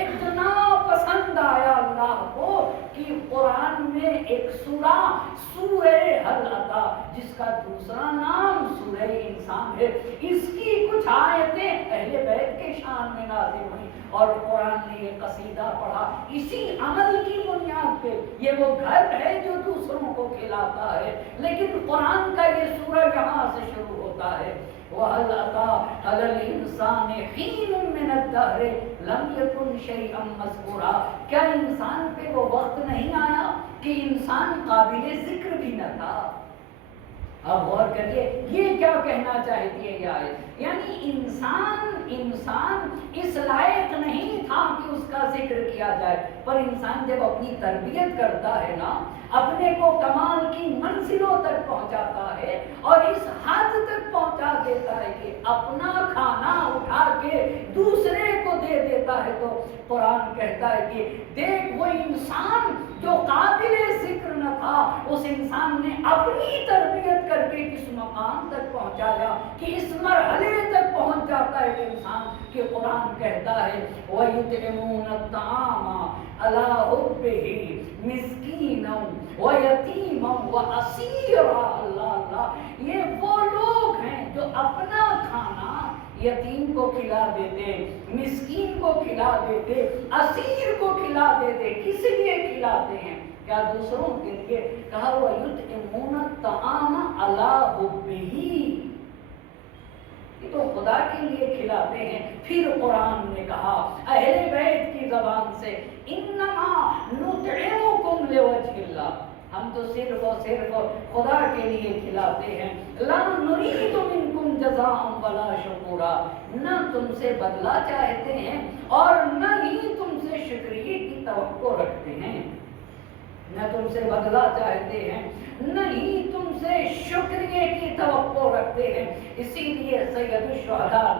اتنا پسند آیا اللہ کو کہ قرآن میں ایک سورہ سورہ حل عطا، جس کا دوسرا نام سورہ انسان ہے، اس کی کچھ آیتیں اہل بیت کے شان میں نازل ہوئی، اور قرآن نے یہ قصیدہ پڑھا اسی عمل کی بنیاد پہ۔ یہ وہ گھر ہے جو دوسروں کو کھلاتا ہے، لیکن قرآن کا یہ سورہ یہاں سے شروع ہوتا ہے، وَهَلْ أَتَىٰ عَلَى الْإِنسَانِ حِينٌ مِّنَ الدَّهْرِ لَمْ يَكُنْ شَيْئًا مَّذْكُورًا۔ کیا انسان پہ وہ وقت نہیں آیا کہ انسان قابل ذکر بھی نہ تھا؟ اب غور کریے یہ کیا کہنا چاہتی ہے یہ آیت، یعنی انسان اس لائق نہیں تھا کہ اس کا ذکر کیا جائے، پر انسان جب اپنی تربیت کرتا ہے نا، اپنے کو کمال کی منزلوں تک پہنچاتا ہے اور اس حد تک پہنچا دیتا ہے کہ اپنا کھانا اٹھا کے دوسرے کو دے دیتا ہے، تو قرآن کہتا ہے کہ دیکھ وہ انسان جو قابل ذکر نہ تھا، اس انسان نے اپنی تربیت کر کے کس مقام تک پہنچایا کہ اس مرحلے تک پہنچ جاتا ہے کہ انسان کہ قرآن کہتا ہے وَيُطْعِمُونَ الطَّعَامَ عَلَىٰ حُبِّهِ مِسْكِينًا وَيَتِيمًا وَأَسِيرًا۔ اللہ اللہ، یہ وہ لوگ ہیں جو اپنا کھانا یتیم کو کھلا دیتے، مسکین کو کھلا دیتے، اسیر کو کھلا دیتے۔ کس لیے کھلاتے ہیں؟ کیا دوسروں کے لیے؟ کہا وَيُطْعِمُونَ الطَّعَامَ عَلَىٰ حُبِّهِ، یہ تو خدا کے لیے کھلاتے ہیں۔ پھر قرآن نے کہا اہل بیت کی زبان سے انما نطعمکم لوجہ اللہ، ہم تو صرف اور صرف خدا کے لیے کھلاتے ہیں۔ لا نرید منکم جزاء ولا شکورا، نہ تم سے بدلہ چاہتے ہیں اور نہ ہی تم سے شکریہ کی توقع رکھتے ہیں، نہ تم سے بدلہ چاہتے ہیں نہ ہی تم سے شکریہ کی توقع رکھتے ہیں۔ اسی لیے سید الشہداء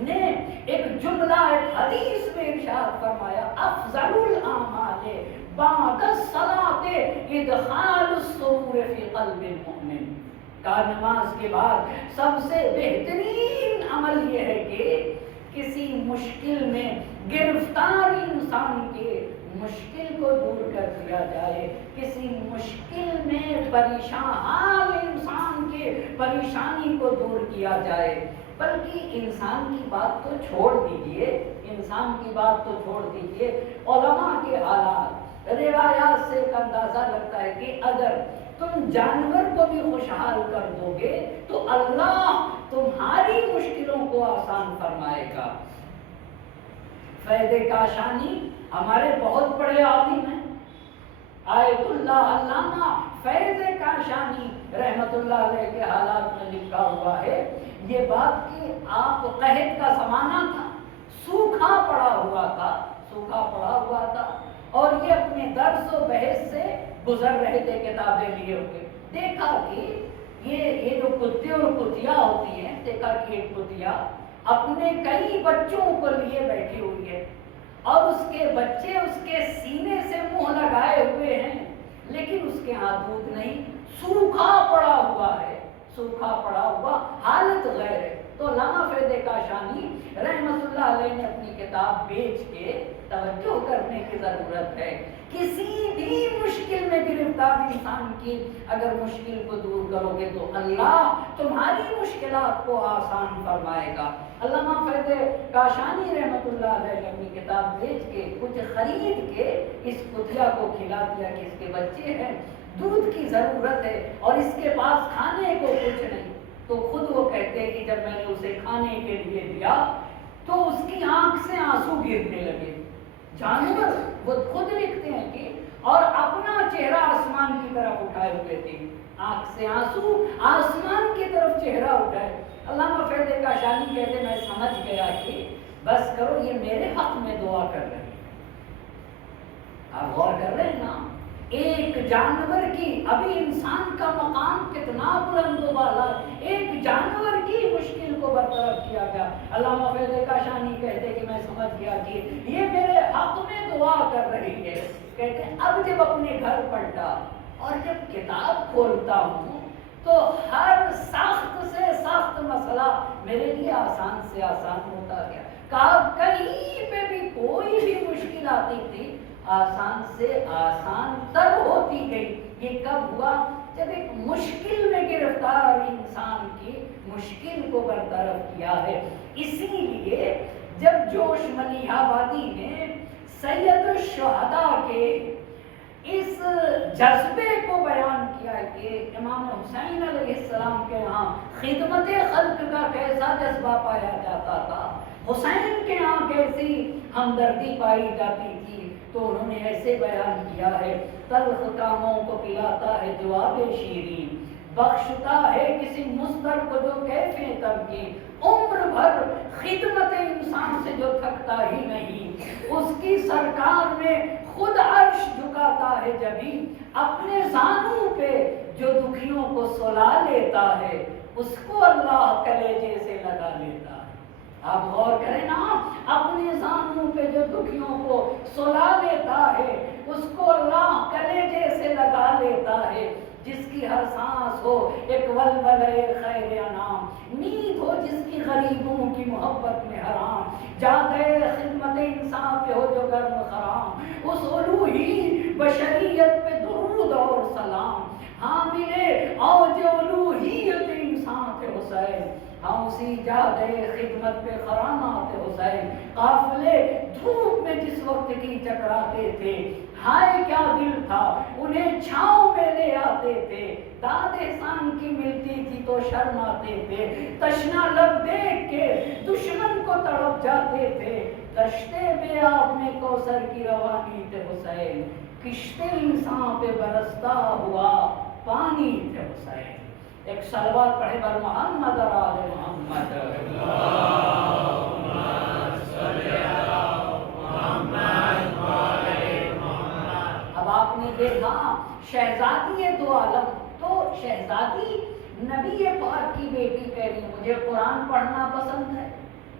نے ایک جملہ ایک حدیث میں ارشاد فرمایا افضل الاعمال بعد الصلاۃ ادخال السرور فی قلب المؤمن، کہا نماز کے بعد سب سے بہترین عمل یہ ہے کہ کسی مشکل میں گرفتار انسان کے مشکل کو دور کر دیا جائے، کسی مشکل میں پریشان حال انسان کے پریشانی کو دور کیا جائے۔ بلکہ انسان کی بات تو چھوڑ دیجئے، انسان کی بات تو چھوڑ دیجئے، علماء کے حالات روایات سے ایک اندازہ لگتا ہے کہ اگر تم جانور کو بھی خوشحال کر دو گے تو اللہ تمہاری مشکلوں کو آسان فرمائے گا۔ فیض کاشانی ہمارے بہت بڑے عالم ہیں، آیت اللہ علامہ فیض کاشانی رحمت اللہ علیہ کے حالات میں لکھا ہوا ہے یہ بات کہ آپ قحط کا زمانہ تھا، سوکھا پڑا ہوا تھا اور یہ اپنے درس و بحث سے گزر رہے تھے کتابیں لیے ہوئے، دیکھا کہ یہ جو کتے اور کتیا ہوتی ہیں، دیکھا کہ ایک کتیا اپنے کئی بچوں کو لیے بیٹھی ہوئی ہے اور اس کے بچے اس کے سینے سے منہ لگائے ہوئے ہیں، لیکن اس کے ہاں دودھ نہیں، سوکھا پڑا ہوا حالت غیر ہے۔ تو علامہ فیض کاشانی رحمت اللہ علیہ نے اپنی کتاب بیچ کے توجہ کرنے کی ضرورت ہے، کسی بھی مشکل میں گرفتار انسان کی اگر مشکل کو دور کرو گے تو اللہ تمہاری مشکلات کو آسان فرمائے گا۔ علامہ فیض کاشانی رحمت اللہ علیہ نے اپنی کتاب بیچ کے کچھ خرید کے اس کتیا کو کھلا دیا کہ اس کے بچے ہیں، دودھ کی ضرورت ہے اور اس کے پاس کھانے کو کچھ نہیں، تو خود وہ کہتے ہیں کہ جب میں نے اسے کھانے کے لیے دیا تو اس کی آنکھ سے آنسو گرنے لگے۔ جانور وہ خود لکھتے ہیں کہ اور اپنا چہرہ آسمان کی طرف اٹھائے ہوئے تھے، آنکھ سے آنسو آسمان کی طرف چہرہ اٹھائے۔ علامہ فیض کاشانی کہتے میں سمجھ گیا کہ بس کرو یہ میرے حق میں دعا کر رہے ہیں۔ آپ غور کر رہے ہیں نا، ایک جانور کی، ابھی انسان کا مقام کتنا بلند و بالا، ایک جانور کی مشکل کو برطرف کیا گیا۔ علامہ فیض کاشانی کہتے کہ میں سمجھ گیا کہ یہ میرے حق میں دعا کر رہی ہے۔ کہتے اب جب اپنے گھر پلٹا اور جب کتاب کھولتا ہوں تو ہر سخت سے سخت مسئلہ میرے لیے آسان سے آسان ہوتا گیا، کہا کہیں پہ بھی کوئی بھی مشکل آتی تھی آسان سے آسان تر ہوتی گئی۔ یہ کب ہوا؟ جب ایک مشکل میں گرفتار انسان کی مشکل کو برطرف کیا ہے۔ اسی لیے جب جوش ملیح آبادی نے سید الشہداء کے اس جذبے کو بیان کیا ہے کہ امام حسین علیہ السلام کے ہاں خدمت خلق کا کیسا جذبہ پایا جاتا تھا، حسین کے ہاں کیسی ہمدردی پائی جاتی تھی، تو انہوں نے ایسے بیان کیا ہے تلخ کاموں کو پلاتا ہے جواب شیریں، بخشتا ہے کسی مضطر کو جو کیفیں تب کی، عمر بھر خدمت انسان سے جو تھکتا ہی نہیں، اس کی سرکار میں خود عرش جھکاتا ہے جبھی، اپنے زانوں پہ جو دکھیوں کو سلا لیتا ہے اس کو اللہ کلیجے سے لگا لیتا ہے۔ آپ غور کریں نا، اپنے زانوں پہ جو دکھیوں کو سلا لیتا ہے اس کو اللہ کلیجے سے لگا لیتا ہے، جس کی ہر سانس ہو ایک ولولے خیر انام، نیند ہو جس کی غریبوں کی محبت میں حرام، جاتے خدمت انسان پہ ہو جو گرم خرام، اس الوہی بشریت پہ درود اور سلام، حاملے اوج الوہیت انسان تھے حسین، ہم اسی جا گئے خدمت پہ خرامات حسین، قافلے دھوپ میں جس وقت کی چکراتے تھے، ہائے کیا دل تھا، انہیں چھاؤں میں لے آتے تھے، داد احسان کی ملتی تھی تو شرماتے تھے، تشنا لب دیکھ کے دشمن کو تڑپ جاتے تھے، کشتے بے آب میں کوثر کی روانی تھے حسین، کشتے انسان پہ برستا ہوا پانی تھے حسین۔ ایک صلوات پڑھے بر محمد اور آل محمد۔ اب آپ نے دیکھا شہزادی دو عالم، تو شہزادی نبی پاک کی بیٹی کہہ رہی ہے مجھے قرآن پڑھنا پسند ہے،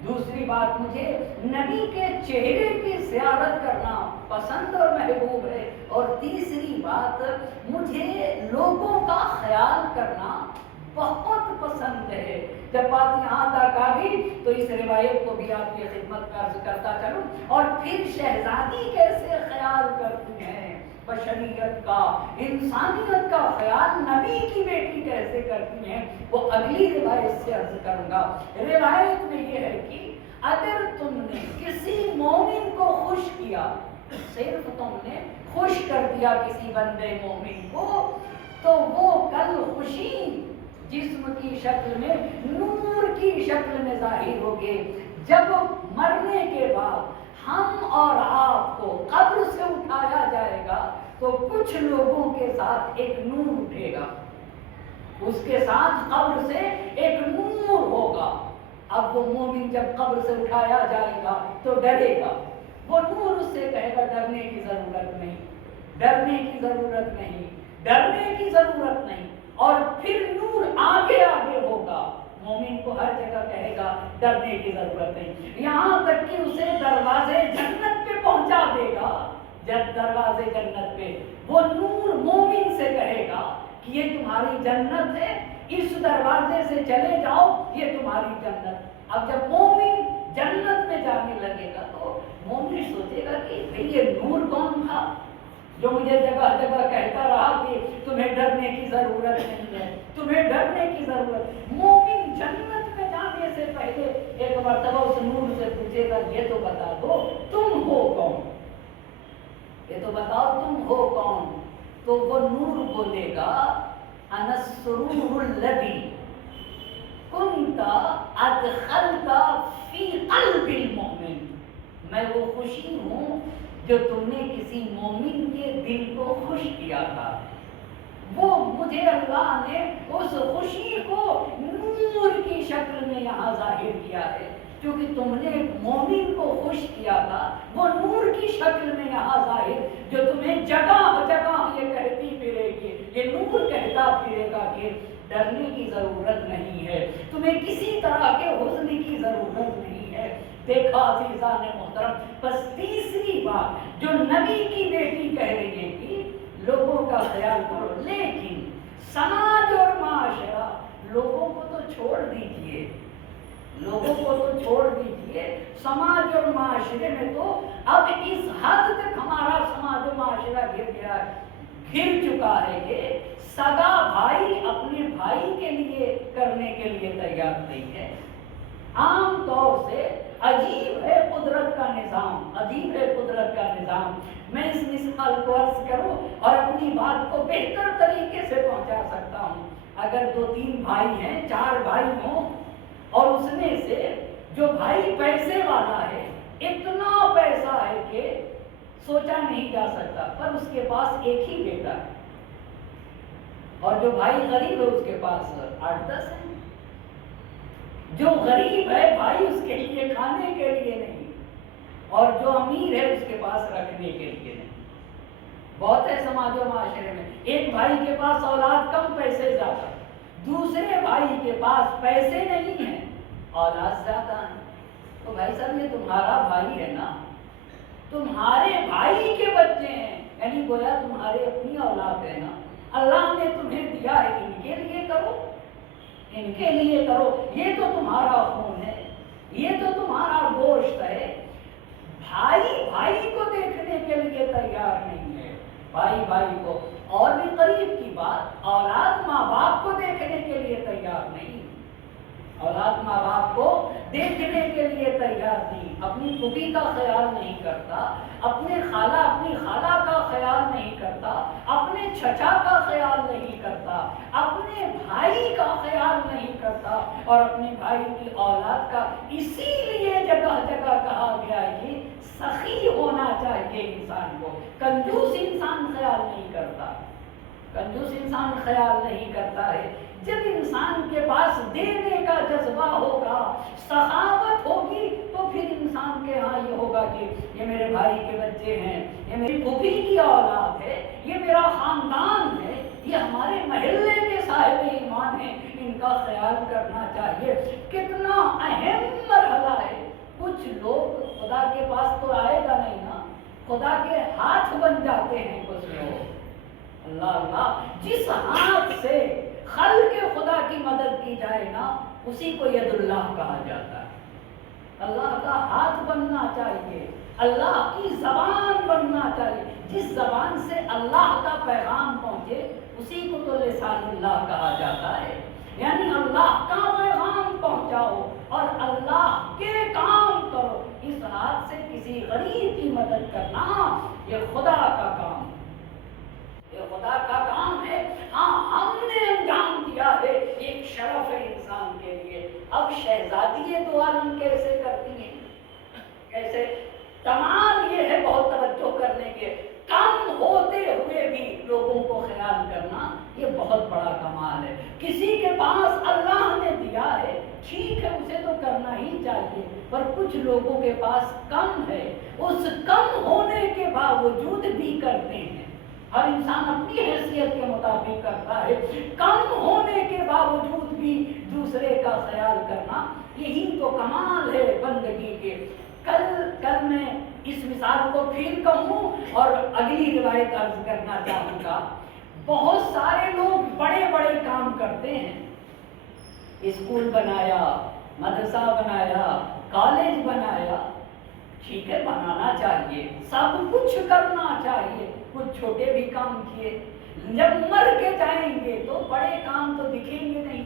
دوسری بات مجھے نبی کے چہرے کی زیارت کرنا پسند اور محبوب ہے، اور تیسری بات مجھے لوگوں کا خیال کرنا بہت پسند ہے۔ جب بات یہاں تک آ گئی تو اس روایت کو بھی آپ کی خدمت میں عرض کرتا چلوں، اور پھر شہزادی کیسے خیال کرتی ہیں بشریت کا، انسانیت کا خیال نبی کی بیٹی کیسے کرتی ہیں، وہ اگلی روایت سے عرض کروں گا۔ روایت میں یہ ہے کہ اگر تم نے کسی مومن کو خوش کیا، صرف تم نے خوش کر دیا کسی بندے مومن کو، تو وہ کل خوشی جسم کی شکل میں نور کی شکل میں ظاہر ہوگی۔ جب مرنے کے بعد ہم اور آپ کو قبر سے اٹھایا جائے گا تو کچھ لوگوں کے ساتھ ایک نور اٹھے گا، اس کے ساتھ قبر سے ایک نور ہوگا۔ اب وہ مومن جب قبر سے اٹھایا جائے گا تو ڈرے گا، وہ نور اس سے کہے گا ڈرنے کی ضرورت نہیں، ڈرنے کی ضرورت نہیں، ڈرنے کی ضرورت نہیں، اور پھر نور آگے آگے ہوگا، مومن کو ہر جگہ کہے گا ڈرنے کی ضرورت نہیں، یہاں تک کہ اسے دروازے جنت پہ پہنچا دے گا۔ جب دروازے جنت پہ وہ نور مومن سے کہے گا کہ یہ تمہاری جنت ہے، اس دروازے سے چلے جاؤ، یہ تمہاری جنت۔ اب جب مومن جنت میں جانے لگے گا تو مومن سوچے گا کہ بھئی یہ نور کون تھا جو مجھے جگہ جگہ کہتا رہا کہ تمہیں ڈرنے کی ضرورت نہیں ہے، تمہیں ڈرنے کی ضرورت۔ مومن جنت میں جانے سے پہلے ایک مرتبہ اس نور سے پوچھے گا یہ تو بتا دو تم ہو کون، یہ تو بتاؤ تم ہو کون، تو وہ نور بولے گا انا السرور الذی کنت ادخلت فی قلب المؤمن، میں وہ خوشی ہوں جو تم نے کسی مومن کے دل کو خوش کیا تھا، وہ مجھے اللہ نے اس خوشی کو نور کی شکل میں یہاں ظاہر کیا ہے، کیونکہ تم نے ایک مومن کو خوش کیا تھا، وہ نور کی شکل میں یہاں ظاہر، جو تمہیں جگہ جگہ یہ کہتی پھرے گی، یہ نور کہتا پھرے گا کہ ڈرنے کی ضرورت نہیں ہے، تمہیں کسی طرح کے حزن کی ضرورت نہیں ہے۔ دیکھا عزیزان محترم، بس تیسری بات جو نبی کی بیٹی کہہ رہی ہے کہ لوگوں کا خیال کرو، لیکن سماج اور معاشرہ، لوگوں کو تو چھوڑ دیجئے، لوگوں کو تو چھوڑ دیجئے، سماج اور معاشرے میں تو اب اس حد تک ہمارا سماج و معاشرہ گر چکا ہے کہ سگا بھائی اپنے بھائی کے لیے کرنے کے لیے تیار نہیں ہے۔ عام طور سے عجیب ہے قدرت کا نظام، عجیب ہے قدرت کا نظام۔ میں اس مثال کو عرض کروں اور اپنی بات کو بہتر طریقے سے پہنچا سکتا ہوں۔ اگر 2-3 بھائی ہیں، 4 بھائی ہوں، اور اس میں سے جو بھائی پیسے والا ہے، اتنا پیسہ ہے کہ سوچا نہیں جا سکتا، پر اس کے پاس ایک ہی بیٹا ہے، اور جو بھائی غریب ہے اس کے پاس 8-10 ہیں۔ جو غریب ہے بھائی اس کے لیے کھانے کے لیے نہیں، اور جو امیر ہے اس کے پاس رکھنے کے لیے نہیں۔ بہت ہے سماج و معاشرے میں، ایک بھائی کے پاس اولاد کم، پیسے زیادہ، دوسرے بھائی کے پاس پیسے نہیں ہیں، اولاد زیادہ ہیں۔ تو بھائی صاحب یہ تمہارا بھائی ہے نا، تمہارے بھائی کے بچے ہیں، یعنی گویا تمہارے اپنی اولاد ہے نا، اللہ نے تمہیں دیا ہے، ان کے لیے کرو، ان کے لیے کرو، یہ تو تمہارا خون ہے، یہ تو تمہارا گوشت ہے۔ بھائی بھائی کو دیکھنے کے لیے تیار نہیں ہے، بھائی بھائی کو، اور بھی قریب کی بات، اولاد ماں باپ کو دیکھنے کے لیے تیار نہیں، اولاد ماں باپ کو دیکھنے کے لیے تیار نہیں، اپنی پھوپھی کا خیال نہیں کرتا، اپنے اپنی خالہ کا خیال نہیں کرتا، اپنے چچا کا خیال نہیں کرتا، اپنے بھائی کا خیال نہیں کرتا، اور اپنے بھائی کی اولاد کا اسی لیے جگہ جگہ کہا گیا کہ سخی ہونا چاہیے انسان کو، کنجوس انسان خیال نہیں کرتا، کنجوس انسان خیال نہیں کرتا ہے۔ جب انسان کے پاس دینے کا جذبہ ہوگا، سخاوت ہوگی، تو پھر انسان کے ہاں یہ ہوگا کہ یہ میرے بھائی کے بچے ہیں، یہ میری پھوپھی کی اولاد ہے، یہ میرا خاندان ہے، یہ ہمارے محلے کے صاحب ایمان ہیں، ان کا خیال کرنا چاہیے۔ کتنا اہم مرحلہ ہے۔ کچھ لوگ خدا کے پاس تو آئے گا نہیں نا، خدا کے ہاتھ بن جاتے ہیں کچھ لوگ۔ اللہ اللہ، جس ہاتھ سے خلق خدا کی مدد کی جائے نا، اسی کو ید اللہ کہا جاتا ہے۔ اللہ کا ہاتھ بننا چاہیے، اللہ کی زبان بننا چاہیے، جس زبان سے اللہ کا پیغام پہنچے اسی کو تو لسان اللہ کہا جاتا ہے۔ یعنی اللہ کا پیغام پہنچاؤ اور اللہ کے کام کرو۔ اس ہاتھ سے کسی غریب کی مدد کرنا یہ خدا کا کام ہے، یہ خدا کا کام ہے۔ ہاں، ہم نے انجام دیا ہے، ایک شرف ہے انسان کے لیے۔ اب شہزادی دو عالم کیسے کرتی ہیں، کیسے؟ کمال یہ ہے بہت توجہ کرنے کے، کم ہوتے ہوئے بھی لوگوں کو خیال کرنا، یہ بہت بڑا کمال ہے۔ کسی کے پاس اللہ نے دیا ہے، ٹھیک ہے، اسے تو کرنا ہی چاہیے، پر کچھ لوگوں کے پاس کم ہے، اس کم ہونے کے باوجود بھی کرتے ہیں۔ ہر انسان اپنی حیثیت کے مطابق کرتا ہے، کم ہونے کے باوجود بھی دوسرے کا خیال کرنا، یہی تو کمال ہے بندگی کے۔ کل میں اس مثال کو پھر کہوں اور اگلی روایت عرض کرنا چاہوں گا۔ بہت سارے لوگ بڑے بڑے کام کرتے ہیں، اسکول بنایا، مدرسہ بنایا، کالج بنایا، ٹھیک ہے، بنانا چاہیے، سب کچھ کرنا چاہیے، کچھ چھوٹے بھی کام کیے۔ جب مر کے جائیں گے تو بڑے کام تو دکھیں گے نہیں،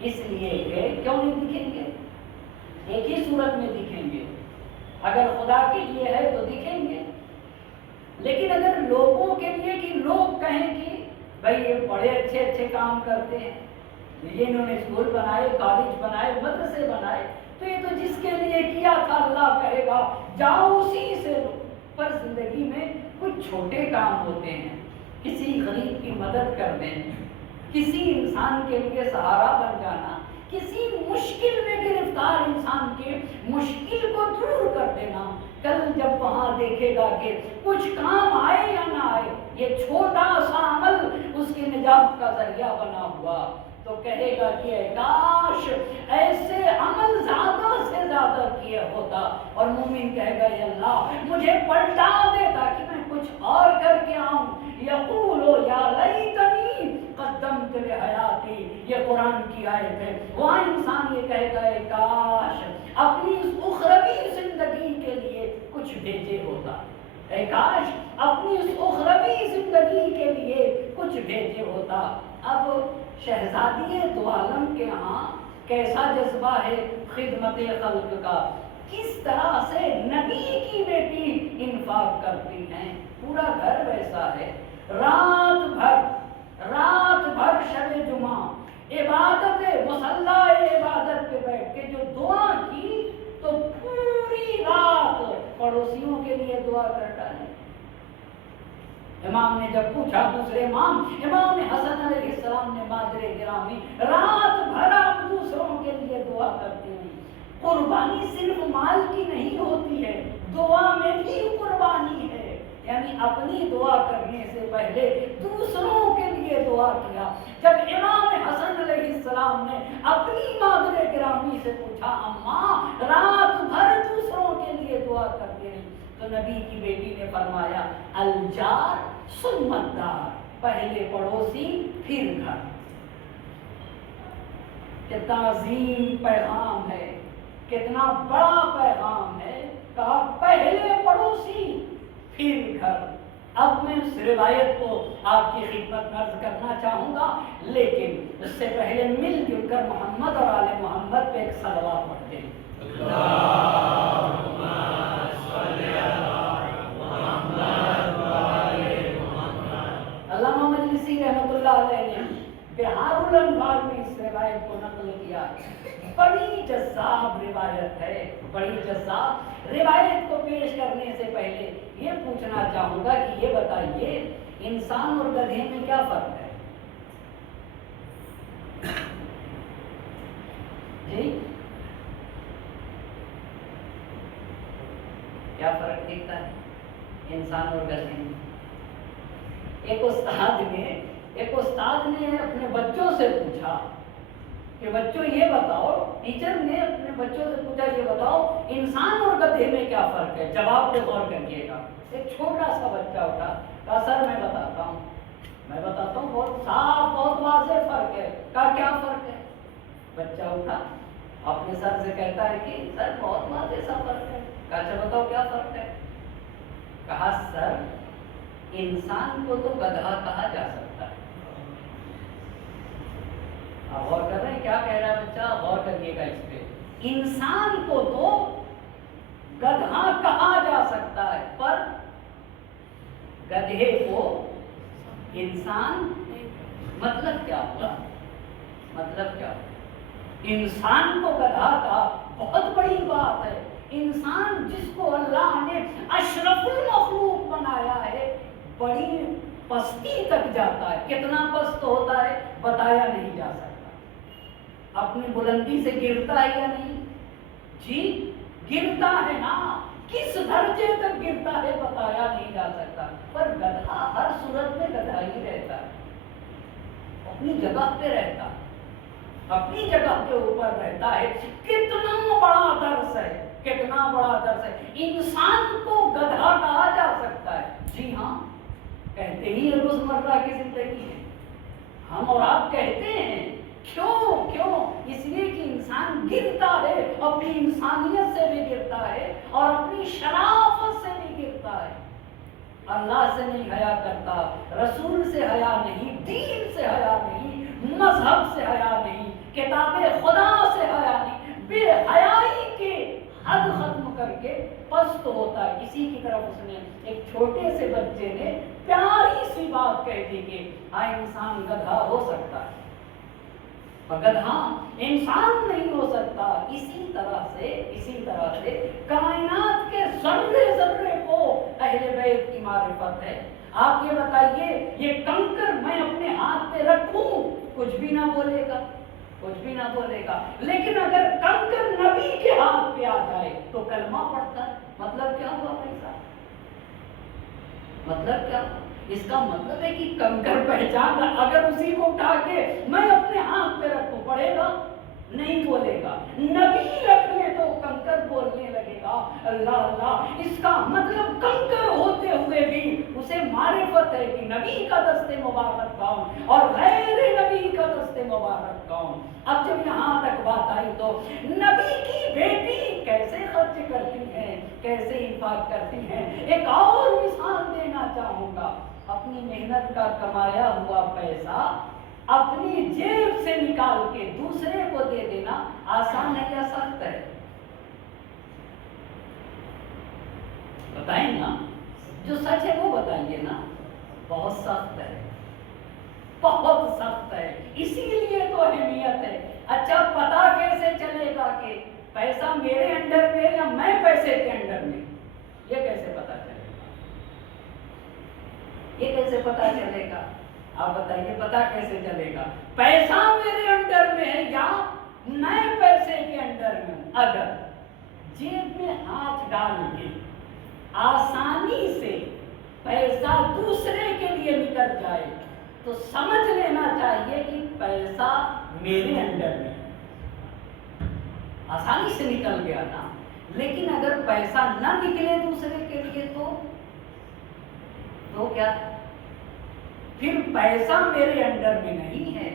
اس لیے کہ کیوں نہیں دکھیں گے؟ ایک ہی صورت میں دکھیں گے، اگر خدا کے لیے ہے تو دکھیں گے، لیکن اگر لوگوں کے لیے کہ لوگ کہیں کہ بھائی یہ بڑے اچھے اچھے کام کرتے ہیں، یہ انہوں نے اسکول بنائے، کالج بنائے، مدرسے بنائے، تو یہ تو جس کے لیے کیا تھا اللہ کہے گا جاؤ اسی سے لو۔ پر زندگی میں کچھ چھوٹے کام ہوتے ہیں، کسی غریب کی مدد کر دینا، کسی انسان کے لیے سہارا بن جانا، کسی مشکل میں گرفتار انسان کے مشکل کو دور کر دینا۔ کل جب وہاں دیکھے گا کہ کچھ کام آئے یا نہ آئے، یہ چھوٹا سا عمل اس کی نجات کا ذریعہ بنا ہوا، تو کہے گا کہ اے کاش ایسے عمل زیادہ سے زیادہ کیا ہوتا، اور مومن کہے گا اے اللہ مجھے پلٹا دے تاکہ میں کچھ اور کر کے آؤں۔ یقولو یا لیتنی قدمت لحیاتی، یہ قرآن کی آیت ہے۔ وہاں انسان یہ کہے گا اے کاش اپنی اس اخروی زندگی کے لیے کچھ بھیجے ہوتا، اے کاش اپنی اس اخروی زندگی کے لیے کچھ بھیجے ہوتا۔ اب شہزادی دو عالم کے ہاں کیسا جذبہ ہے خدمت خلق کا، کس طرح سے نبی کی بیٹی انفاق کرتی ہیں، پورا گھر ویسا ہے۔ رات بھر شب جمعہ عبادت مصلی عبادت پہ بیٹھ کے جو دعا کی، تو پوری رات پڑوسیوں کے لیے دعا کر ڈالیں۔ امام نے جب پوچھا، دوسرے امام حسن علیہ السلام نے، مادر گرامی رات بھر آپ دوسروں کے لیے دعا کرتے ہیں۔ قربانی صرف مال کی نہیں ہوتی ہے، دعا میں بھی قربانی ہے، یعنی اپنی دعا کرنے سے پہلے دوسروں کے لیے دعا کیا۔ جب امام حسن علیہ السلام نے اپنی مادر گرامی سے پوچھا، اماں رات بھر دوسروں کے لیے دعا کرتے ہیں، تو نبی کی بیٹی نے فرمایا الجار ثم الدار، پہلے پڑوسی پھر گھر۔ کتنا عظیم پیغام ہے، کتنا بڑا پیغام ہے، کہا پہلے پڑوسی پھر گھر۔ اب میں اس روایت کو آپ کی خدمت میں عرض کرنا چاہوں گا، لیکن اس سے پہلے مل جل کر محمد اور آل محمد پہ ایک صلوات پڑھتے ہیں۔ اللہم صلی علی محمد و آل محمد۔ علامہ مجلسی رحمۃ اللہ علیہ نے بہار الانوار میں اس روایت کو نقل کیا۔ بڑی جذاب روایت ہے، بڑی جذاب روایت کو پیش کرنے سے پہلے یہ پوچھنا چاہوں گا کہ یہ بتائیے انسان اور گدھے میں کیا فرق ہے؟ جی کیا فرق دکھتا ہے انسان اور گدھے میں؟ ایک استاد نے اپنے بچوں سے پوچھا کہ بچوں یہ بتاؤ، ٹیچر نے اپنے بچوں سے پوچھا یہ بتاؤ انسان اور گدھے میں کیا فرق ہے؟ جواب پہ غور کریے گا۔ ایک چھوٹا سا بچہ اٹھا، کہا سر میں بتاتا ہوں بہت صاف بہت واضح فرق ہے۔ کہا کیا فرق ہے؟ بچہ اٹھا اپنے سر سے کہتا ہے کہ سر بہت واضح سا فرق ہے۔ کہا اچھا بتاؤ کیا فرق ہے؟ کہا سر انسان کو تو گدھا کہا جا سکتا ہے۔ آپ غور کر رہے ہیں کیا کہہ رہا ہے بچہ؟ غور کریے گا اس پہ۔ انسان کو تو گدھا کہا جا سکتا ہے، پر گدھے کو انسان مطلب کیا ہوا؟ مطلب کیا ہوا؟ انسان کو گدھا کا بہت بڑی بات ہے۔ انسان جس کو اللہ نے اشرف المخلوق بنایا ہے بڑی پستی تک جاتا ہے۔ کتنا پست ہوتا ہے بتایا نہیں جا سکتا۔ اپنی بلندی سے گرتا ہے یا نہیں؟ جی گرتا ہے نا، کس درجے تک گرتا ہے بتایا نہیں جا سکتا، پر گدھا ہر صورت میں گدھا ہی رہتا ہے، اپنی جگہ پہ رہتا ہے، اپنی جگہ کے اوپر رہتا ہے۔ کتنا بڑا درس ہے، کتنا بڑا درس ہے۔ انسان کو گدھا کہا جا سکتا ہے، جی ہاں کہتے ہی روزمرہ کی زندگی ہے، ہم اور آپ کہتے ہیں۔ کیوں؟ اس لیے کہ انسان گرتا ہے، اپنی انسانیت سے بھی گرتا ہے اور اپنی شرافت سے بھی گرتا ہے۔ اللہ سے نہیں حیا کرتا، رسول سے حیا نہیں، دین سے حیا نہیں، مذہب سے حیا نہیں، کتاب خدا سے حیا نہیں، بے حیائی کے حد ختم کر کے پست ہوتا ہے۔ اسی کی طرف اس نے ایک چھوٹے سے بچے نے پیاری سی بات کہہ دی کہ انسان گدھا ہو سکتا ہے گدھا انسان نہیں ہو سکتا۔ اسی طرح سے کائنات کے ذرے ذرے کو اہل بیت کی معرفت ہے۔ آپ یہ بتائیے یہ کنکر میں اپنے ہاتھ پہ رکھوں کچھ بھی نہ بولے گا، لیکن اگر کنکر نبی کے ہاتھ پہ آ جائے تو کلمہ پڑھتا ہے۔ مطلب کیا ہوا بھائی صاحب؟ مطلب کیا؟ اس کا مطلب ہے کہ کنکر پہچان، اگر اسی کو اٹھا کے میں اپنے ہاتھ پہ رکھوں پڑے گا؟ نہیں بولے گا۔ نبی رکھ لے تو کنکر بولنے لگے گا اللہ اللہ۔ اس کا مطلب کنکر ہوتے ہوئے بھی اسے معرفت ہے کہ نبی کا دست مبارک کون اور غیر نبی کا دست مبارک کون۔ اب جب یہاں تک بات آئی تو نبی کی بیٹی کیسے خرچ کرتی ہیں، کیسے انفاق کرتی ہیں، ایک اور مثال دینا چاہوں گا۔ اپنی محنت کا کمایا ہوا پیسہ اپنی جیب سے نکال کے دوسرے کو دے دینا آسان ہے یا سخت ہے؟ بتائیں نا، جو سچ ہے وہ بتائیے نا۔ بہت سخت ہے، بہت سخت ہے، اسی لیے تو اہمیت ہے۔ اچھا پتا کیسے چلے گا کہ پیسہ میرے انڈر میں یا میں پیسے کے انڈر میں؟ یہ کیسے پتا چلے گا؟ یہ کیسے پتا چلے گا؟ آپ بتائیے پتا کیسے چلے گا؟ پیسہ میرے انڈر میں ہے یا میں پیسے کے انڈر میں ہوں؟ اگر جیب میں ہاتھ ڈال کے آسانی سے پیسہ دوسرے کے لیے نکل جائے تو سمجھ لینا چاہیے کہ پیسہ میرے انڈر میں آسانی سے نکل گیا نا۔ لیکن اگر پیسہ نہ نکلے دوسرے کے لیے تو کیا؟ پھر پیسہ میرے انڈر میں نہیں ہے،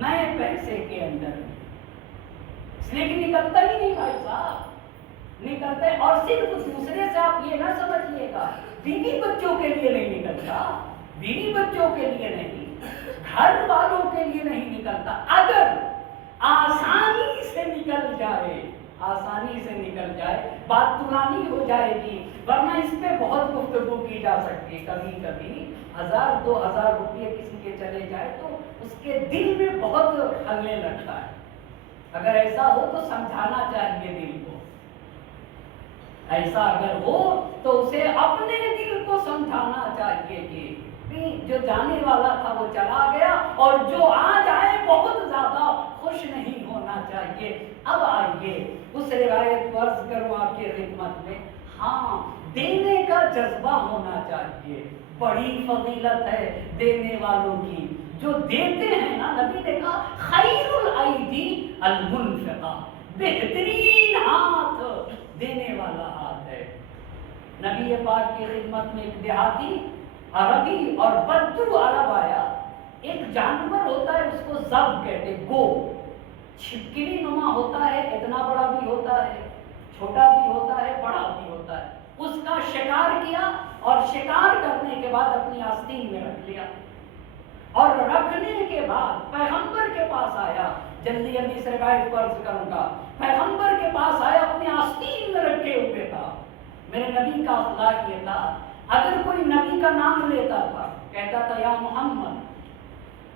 میں پیسے کے انڈر میں، اس لیے کہ نکلتا ہی نہیں بھائی صاحب، نکلتے۔ اور صرف دوسرے سے آپ یہ نہ سمجھیے گا بیوی بچوں کے لیے نہیں نکلتا، بیوی بچوں کے لیے نہیں، گھر والوں کے لیے نہیں نکلتا، اگر آسانی سے نکل جائے، آسانی سے نکل جائے بات پرانی ہو جائے گی، ورنہ اس پہ بہت گفتگو کی جا سکتی ہے۔ کبھی کبھی 1000-2000 روپے کسی کے چلے جائے تو اس کے دل میں بہت ہلنے لگتا ہے، اگر ایسا ہو تو سمجھانا چاہیے دل کو، ایسا اگر ہو تو اسے اپنے دل کو سمجھانا چاہیے کہ جو جانے والا تھا وہ چلا گیا اور جو آ جائے بہت زیادہ خوش نہیں ہونا چاہیے۔ اب آئیے اس روایت کو عرض کروں آپ کی خدمت میں، ہاں دینے کا جذبہ ہونا چاہیے، بڑی فضیلت ہے دینے والوں کی، جو دیتے ہیں نا، نبی نے کہا خیر الایدی المنفقہ، بہترین ہاتھ دینے والا ہاتھ ہے۔ نبی پاک کی خدمت میں ایک دیہاتی عربی اور بدو عرب آیا، ایک جانور ہوتا ہے اس کو ضب کہتے، گو، چھپکلی نما ہوتا ہے، اتنا بڑا بھی ہوتا ہے، چھوٹا بھی ہوتا ہے، بڑا بھی ہوتا ہے، اس کا شکار کیا اور شکار کرنے کے بعد اپنی آستین میں رکھ لیا، اور رکھنے کے بعد پیغمبر کے پاس آیا، جلدی جلدی اس روایت کو عرض کروں گا، پیغمبر کے پاس آیا، اپنی آستین میں رکھے ہوئے تھا۔ میرے نبی کا اخلاق یہ تھا، اگر کوئی نبی کا نام لیتا تھا، کہتا تھا یا محمد،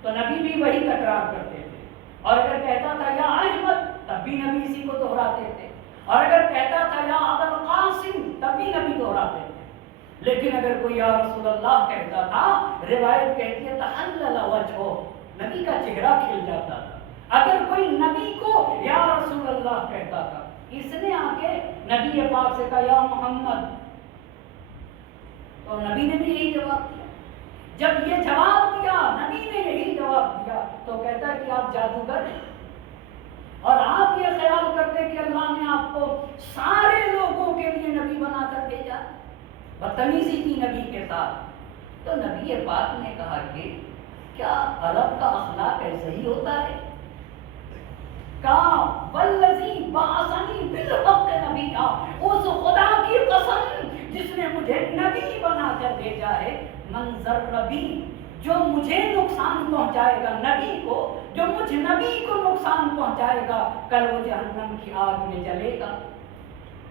تو نبی بھی وہی تکرار کرتے تھے، اور اگر کہتا تھا یا احمد، تب بھی نبی اسی کو دہراتے تھے، اور اگر کہتا تھا یا ابو القاسم، تب بھی نبی دہراتے تھے۔ لیکن اگر کوئی یا رسول اللہ کہتا تھا، روایت کہتی ہے تحلل وجہہ، نبی کا چہرہ کھل جاتا تھا اگر کوئی نبی کو یا رسول اللہ کہتا تھا۔ اس نے آ کے نبی پاک سے کہا یا محمد، تو نبی نے بھی یہی جواب دیا۔ جب یہ جواب دیا، نبی نے یہی جواب دیا، تو کہتا ہے کہ آپ جادوگر ہیں، اور آپ یہ خیال کرتے کہ اللہ نے آپ کو سارے لوگوں کے لیے نبی بنا کر بھیجا، بدتمیزی کی نبی کے ساتھ۔ تو نبی پاک نے کہا کہ کیا عرب کا اخلاق ایسا ہی ہوتا ہے؟ کہا والذی بعثنی بالحق نبیا، اس خدا کی قسم جس نے مجھے نبی بنا کر بھیجا ہے، من ضر بی، جو مجھے نقصان پہنچائے گا، نبی کو، جو مجھ نبی کو نقصان پہنچائے گا، کل وہ جہنم کی آگ میں جلے گا۔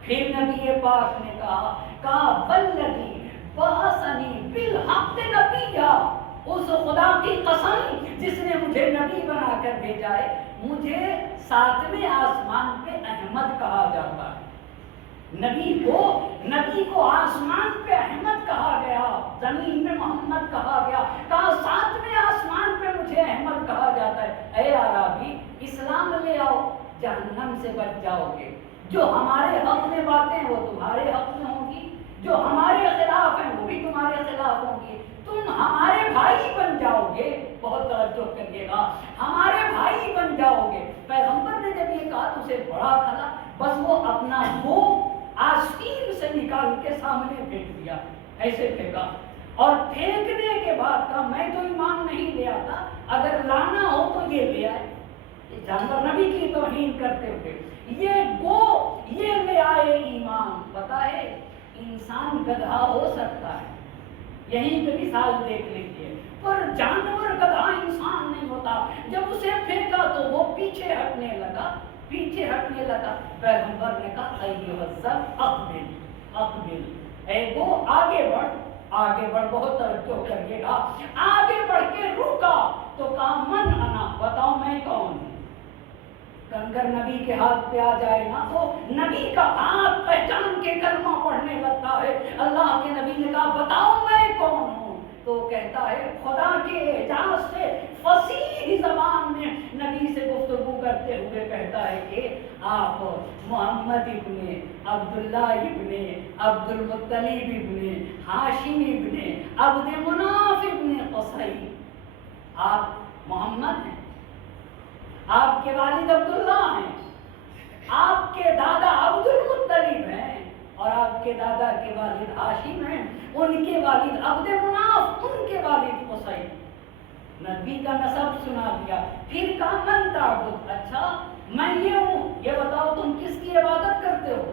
پھر نبی پاک نے کہا والذی بعثنی بالحق نبیا، اس خدا کی قسم جس نے مجھے نبی بنا کر بھیجا ہے، مجھے 7ویں آسمان پہ احمد کہا جاتا ہے۔ نبی کو آسمان پہ احمد کہا گیا، زمین میں محمد کہا گیا، کہا 7ویں آسمان پہ مجھے احمد کہا جاتا ہے۔ اے عربی، اسلام لے آؤ، جہنم سے بچ جاؤ گے۔ جو ہمارے حق میں باتیں وہ تمہارے حق میں ہوں گی، جو ہمارے خلاف ہیں وہ بھی تمہارے خلاف ہوں گی، تم ہمارے بھائی بن جاؤ گے۔ بہت توجہ کریے گا، ہمارے بھائی بن جاؤ گے۔ پیغمبر نے جب یہ کہا تو اسے بڑا کھلا، بس وہ اپنا منہ آستین سے نکال کے سامنے پھینک دیا، ایسے پھینکا، اور پھینکنے کے بعد کہا میں تو ایمان نہیں لے آتا، اگر لانا ہو تو یہ لے آئے۔ جانور نبی کی توہین کرتے ہوئے یہ لے آئے ایمان۔ پتہ ہے انسان گدھا ہو سکتا ہے، یہیں پہ مثال دیکھ لیجیے، پر جانور گدھا انسان نہیں ہوتا۔ جب اسے پھینکا تو وہ پیچھے ہٹنے لگا۔ پیغمبر نے کہا ایھا الذئب اقبل، اے وہ آگے بڑھ، بہت توجہ کریے گا، آگے بڑھ کے رکا تو کہا من انا، بتاؤ میں کون ہوں۔ کنگر نبی کے ہاتھ پہ آ جائے نا تو نبی کا ہاتھ پہچان کے کلمہ پڑھنے لگتا ہے۔ اللہ کے نبی نے کہا بتاؤ میں کون ہوں، تو کہتا ہے خدا کے اعجاز سے فصیح زبان میں نبی سے گفتگو کرتے ہوئے کہتا ہے کہ آپ محمد ابن عبداللہ ابن عبد المطلب ابن ہاشم ابن عبد مناف ابن قصی، آپ محمد ہیں، آپ کے والد عبداللہ ہیں، آپ کے دادا عبد المطلب ہیں، اور آپ کے دادا کے والد ہاشم ہیں، ان کے والد عبد مناف، ان کے والد قصی۔ نبی کا نسب سنا دیا، پھر کہا من تعبد، اچھا میں یہ ہوں، یہ بتاؤ تم کس کی عبادت کرتے ہو؟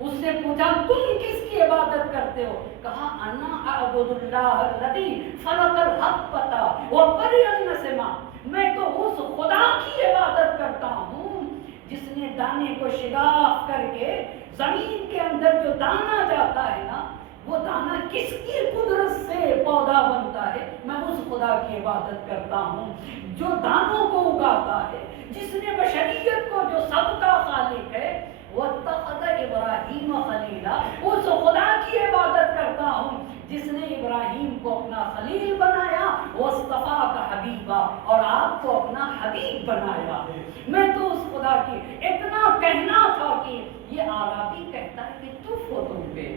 اس سے پوچھا تم کس کی عبادت کرتے ہو؟ کہا انا اعبد اللہ الذی خلق الحبۃ وبرئ النسمہ، میں تو اس خدا کی عبادت کرتا ہوں جس نے دانے کو شگاف کر کے زمین کے اندر جو دانا جاتا ہے نا، وہ دانا کس کی قدرت سے پودا بنتا ہے، میں اس خدا کی عبادت کرتا ہوں جو دانوں کو اگاتا ہے، جس نے بشریت کو، جو سب کا خالق ہے، واتخذ ابراہیم خلیلا، اس خدا کی عبادت کرتا ہوں جس نے ابراہیم کو اپنا خلیل بنایا، واصطفاک حبیبا، اور آپ کو اپنا حبیب بنایا ہے۔ میں تو اس خدا کی اتنا کہنا تھا کہ یہ عربی کہتا ہے کہ تف ہو تم پہ،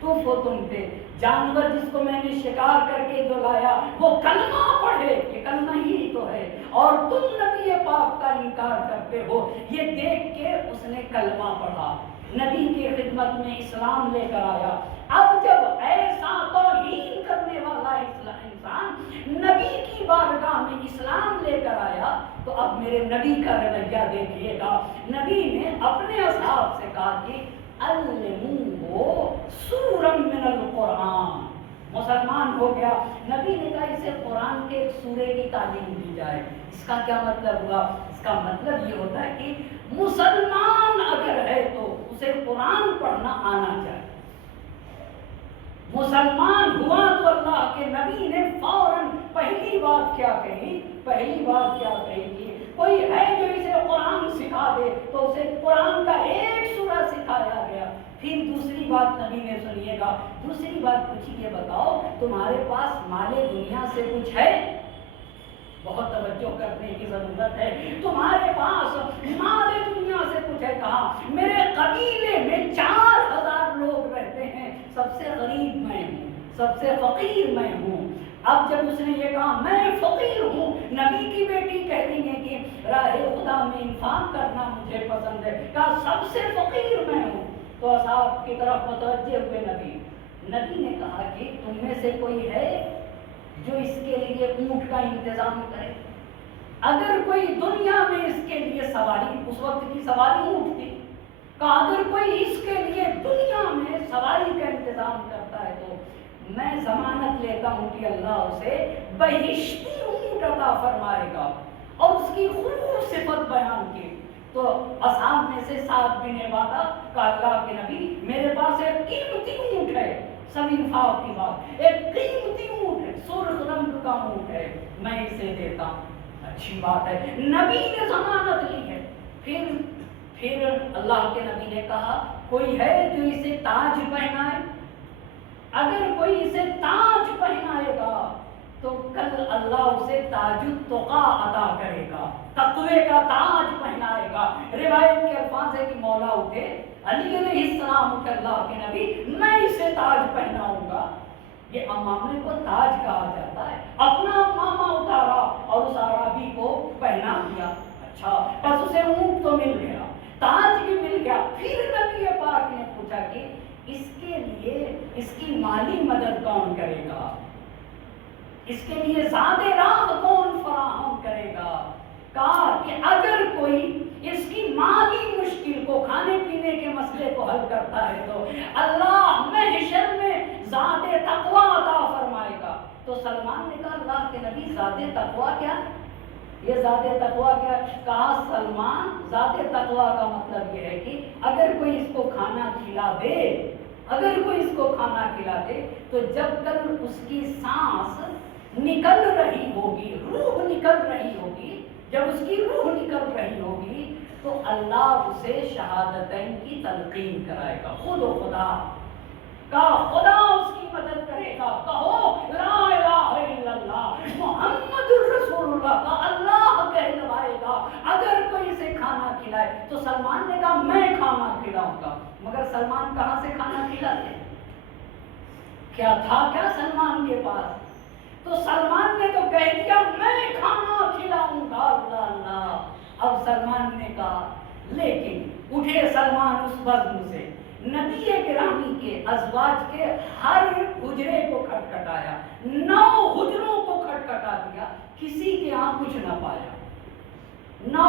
تف ہو تم پہ، جانور جس کو میں نے شکار کر کے جو لایا وہ کلمہ پڑھے، یہ کلمہ ہی تو ہے، اور تم نبی پاک کا انکار کرتے ہو۔ یہ دیکھ کے اس نے کلمہ پڑھا، نبی کی خدمت میں اسلام لے کر آیا۔ اب جب ایسا توہین کرنے والا انسان نبی کی بارگاہ میں اسلام لے کر آیا تو اب میرے نبی کا رویہ دیکھیے گا۔ نبی نے اپنے اصحاب سے کہا کہ علموہ سورا من القرآن، مسلمان ہو گیا، نبی نے کہا اسے قرآن کے ایک سورے کی تعلیم دی جائے۔ اس کا کیا مطلب ہوا؟ اس کا مطلب یہ ہوتا ہے کہ مسلمان اگر ہے تو اسے قرآن پڑھنا آنا چاہیے۔ مسلمان ہوا تو اللہ کے نبی نے فوراً پہلی بات کیا کہی؟ پہلی بات کیا کہی کہ کوئی ہے جو اسے قرآن سکھا دے، تو اسے قرآن کا ایک سورہ سکھایا گیا۔ پھر دوسری بات نبی نے، سنیے گا، دوسری بات پوچھی، یہ بتاؤ تمہارے پاس مال دنیا سے کچھ ہے؟ بہت توجہ کرنے کی ضرورت ہے۔ تمہارے پاس مال دنیا سے کچھ ہے؟ کہا میرے قبیلے میں 4000 لوگ رہتے ہیں، سب سے غریب میں ہوں، سب سے فقیر میں ہوں۔ اب جب اس نے یہ کہا میں فقیر ہوں، نبی کی بیٹی کہہ رہی ہے کہ راہ خدا میں انفاق کرنا مجھے پسند ہے، کہا سب سے فقیر میں ہوں، تو اصحاب کی طرف متوجہ ہوئے نبی نے کہا کہ تم میں سے کوئی ہے جو اس کے لیے اونٹ کا انتظام کرے؟ اگر کوئی دنیا میں اس کے لیے سواری، اس وقت کی سواری اونٹ تھی، کہا اگر کوئی اس کے لیے دنیا میں سواری کا انتظام کرتا ہے تو میں ضمانت لیتا ہوں کہ اللہ اسے بہشتی اونٹ عطا فرمائے گا۔ اور اس کی خوب صفت بیان کی تو اصحاب میں سے سعد بن عبادہ کا اللہ کے نبی میرے پاس ایک قیمتی اونٹ ہے، سب انفاق کی بات، ایک قیمتی اونٹ ہے، سرخ رنگ کا اونٹ ہے، میں اسے دیتا ہوں۔ اچھی بات ہے، نبی نے ضمانت لی ہے۔ پھر اللہ کے نبی نے کہا کوئی ہے جو اسے تاج پہنائے؟ اگر کوئی اسے تاج پہنائے گا تو کل اللہ اسے تاج التقا عطا کرے گا، تقوی کا تاج پہنائے گا۔ روایت کے الفاظ ہے کہ مولا اٹھے، علی علیہ السلام اٹھے، اللہ کے نبی میں اسے تاج پہناؤں گا۔ یہ امامے کو تاج کہا جاتا ہے۔ اپنا امامہ اتارا اور اس عربی کو پہنا دیا۔ اچھا، بس اسے اونٹ تو مل گیا، تاج بھی مل گیا۔ پھر نبی پاک نے پوچھا کہ اس کے لیے اس کی مالی مدد کون کرے گا، اس کے لیے زاد راہ کون فراہم کرے گا؟ کہا کہ اگر کوئی اس کی مالی مشکل کو، کھانے پینے کے مسئلے کو حل کرتا ہے تو اللہ محشر میں زاد تقوی عطا فرمائے گا۔ تو سلمان نے کہا اللہ کے نبی ذات تقوی کیا؟ یہ ذات تقوی کیا؟ کہا سلمان ذات تقوی کا مطلب یہ ہے کہ اگر کوئی اس کو کھانا کھلا دے، اگر کوئی اس کو کھانا کھلا دے تو جب تک اس کی سانس نکل رہی ہوگی، روح نکل رہی ہوگی، جب اس کی روح نکل رہی ہوگی تو اللہ اسے شہادتین کی تلقین کرائے گا۔ خود و خدا کا خدا اس کی مدد کرے گا۔ کہو لا الہ الا اللہ محمد الرسول اللہ کا اللہ کہلوائے گا اگر کوئی اسے کھانا کھلائے۔ تو سلمان نے کہا میں کھانا کھلاؤں گا، مگر سلمان کہاں سے کھانا کھلاتے؟ کیا تھا کیا سلمان کے پاس؟ تو سلمان نے تو کہہ دیا میں کھانا کھلاؤں گا، اللہ اللہ۔ اب سلمان نے کہا لیکن اٹھے سلمان اس بزم سے، نبی گرامی کے ازواج کے ہر حجرے کو کھٹکھٹایا، 9 حجروں کو کھٹکھٹا دیا، کسی کے یہاں کچھ نہ پایا، 9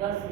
10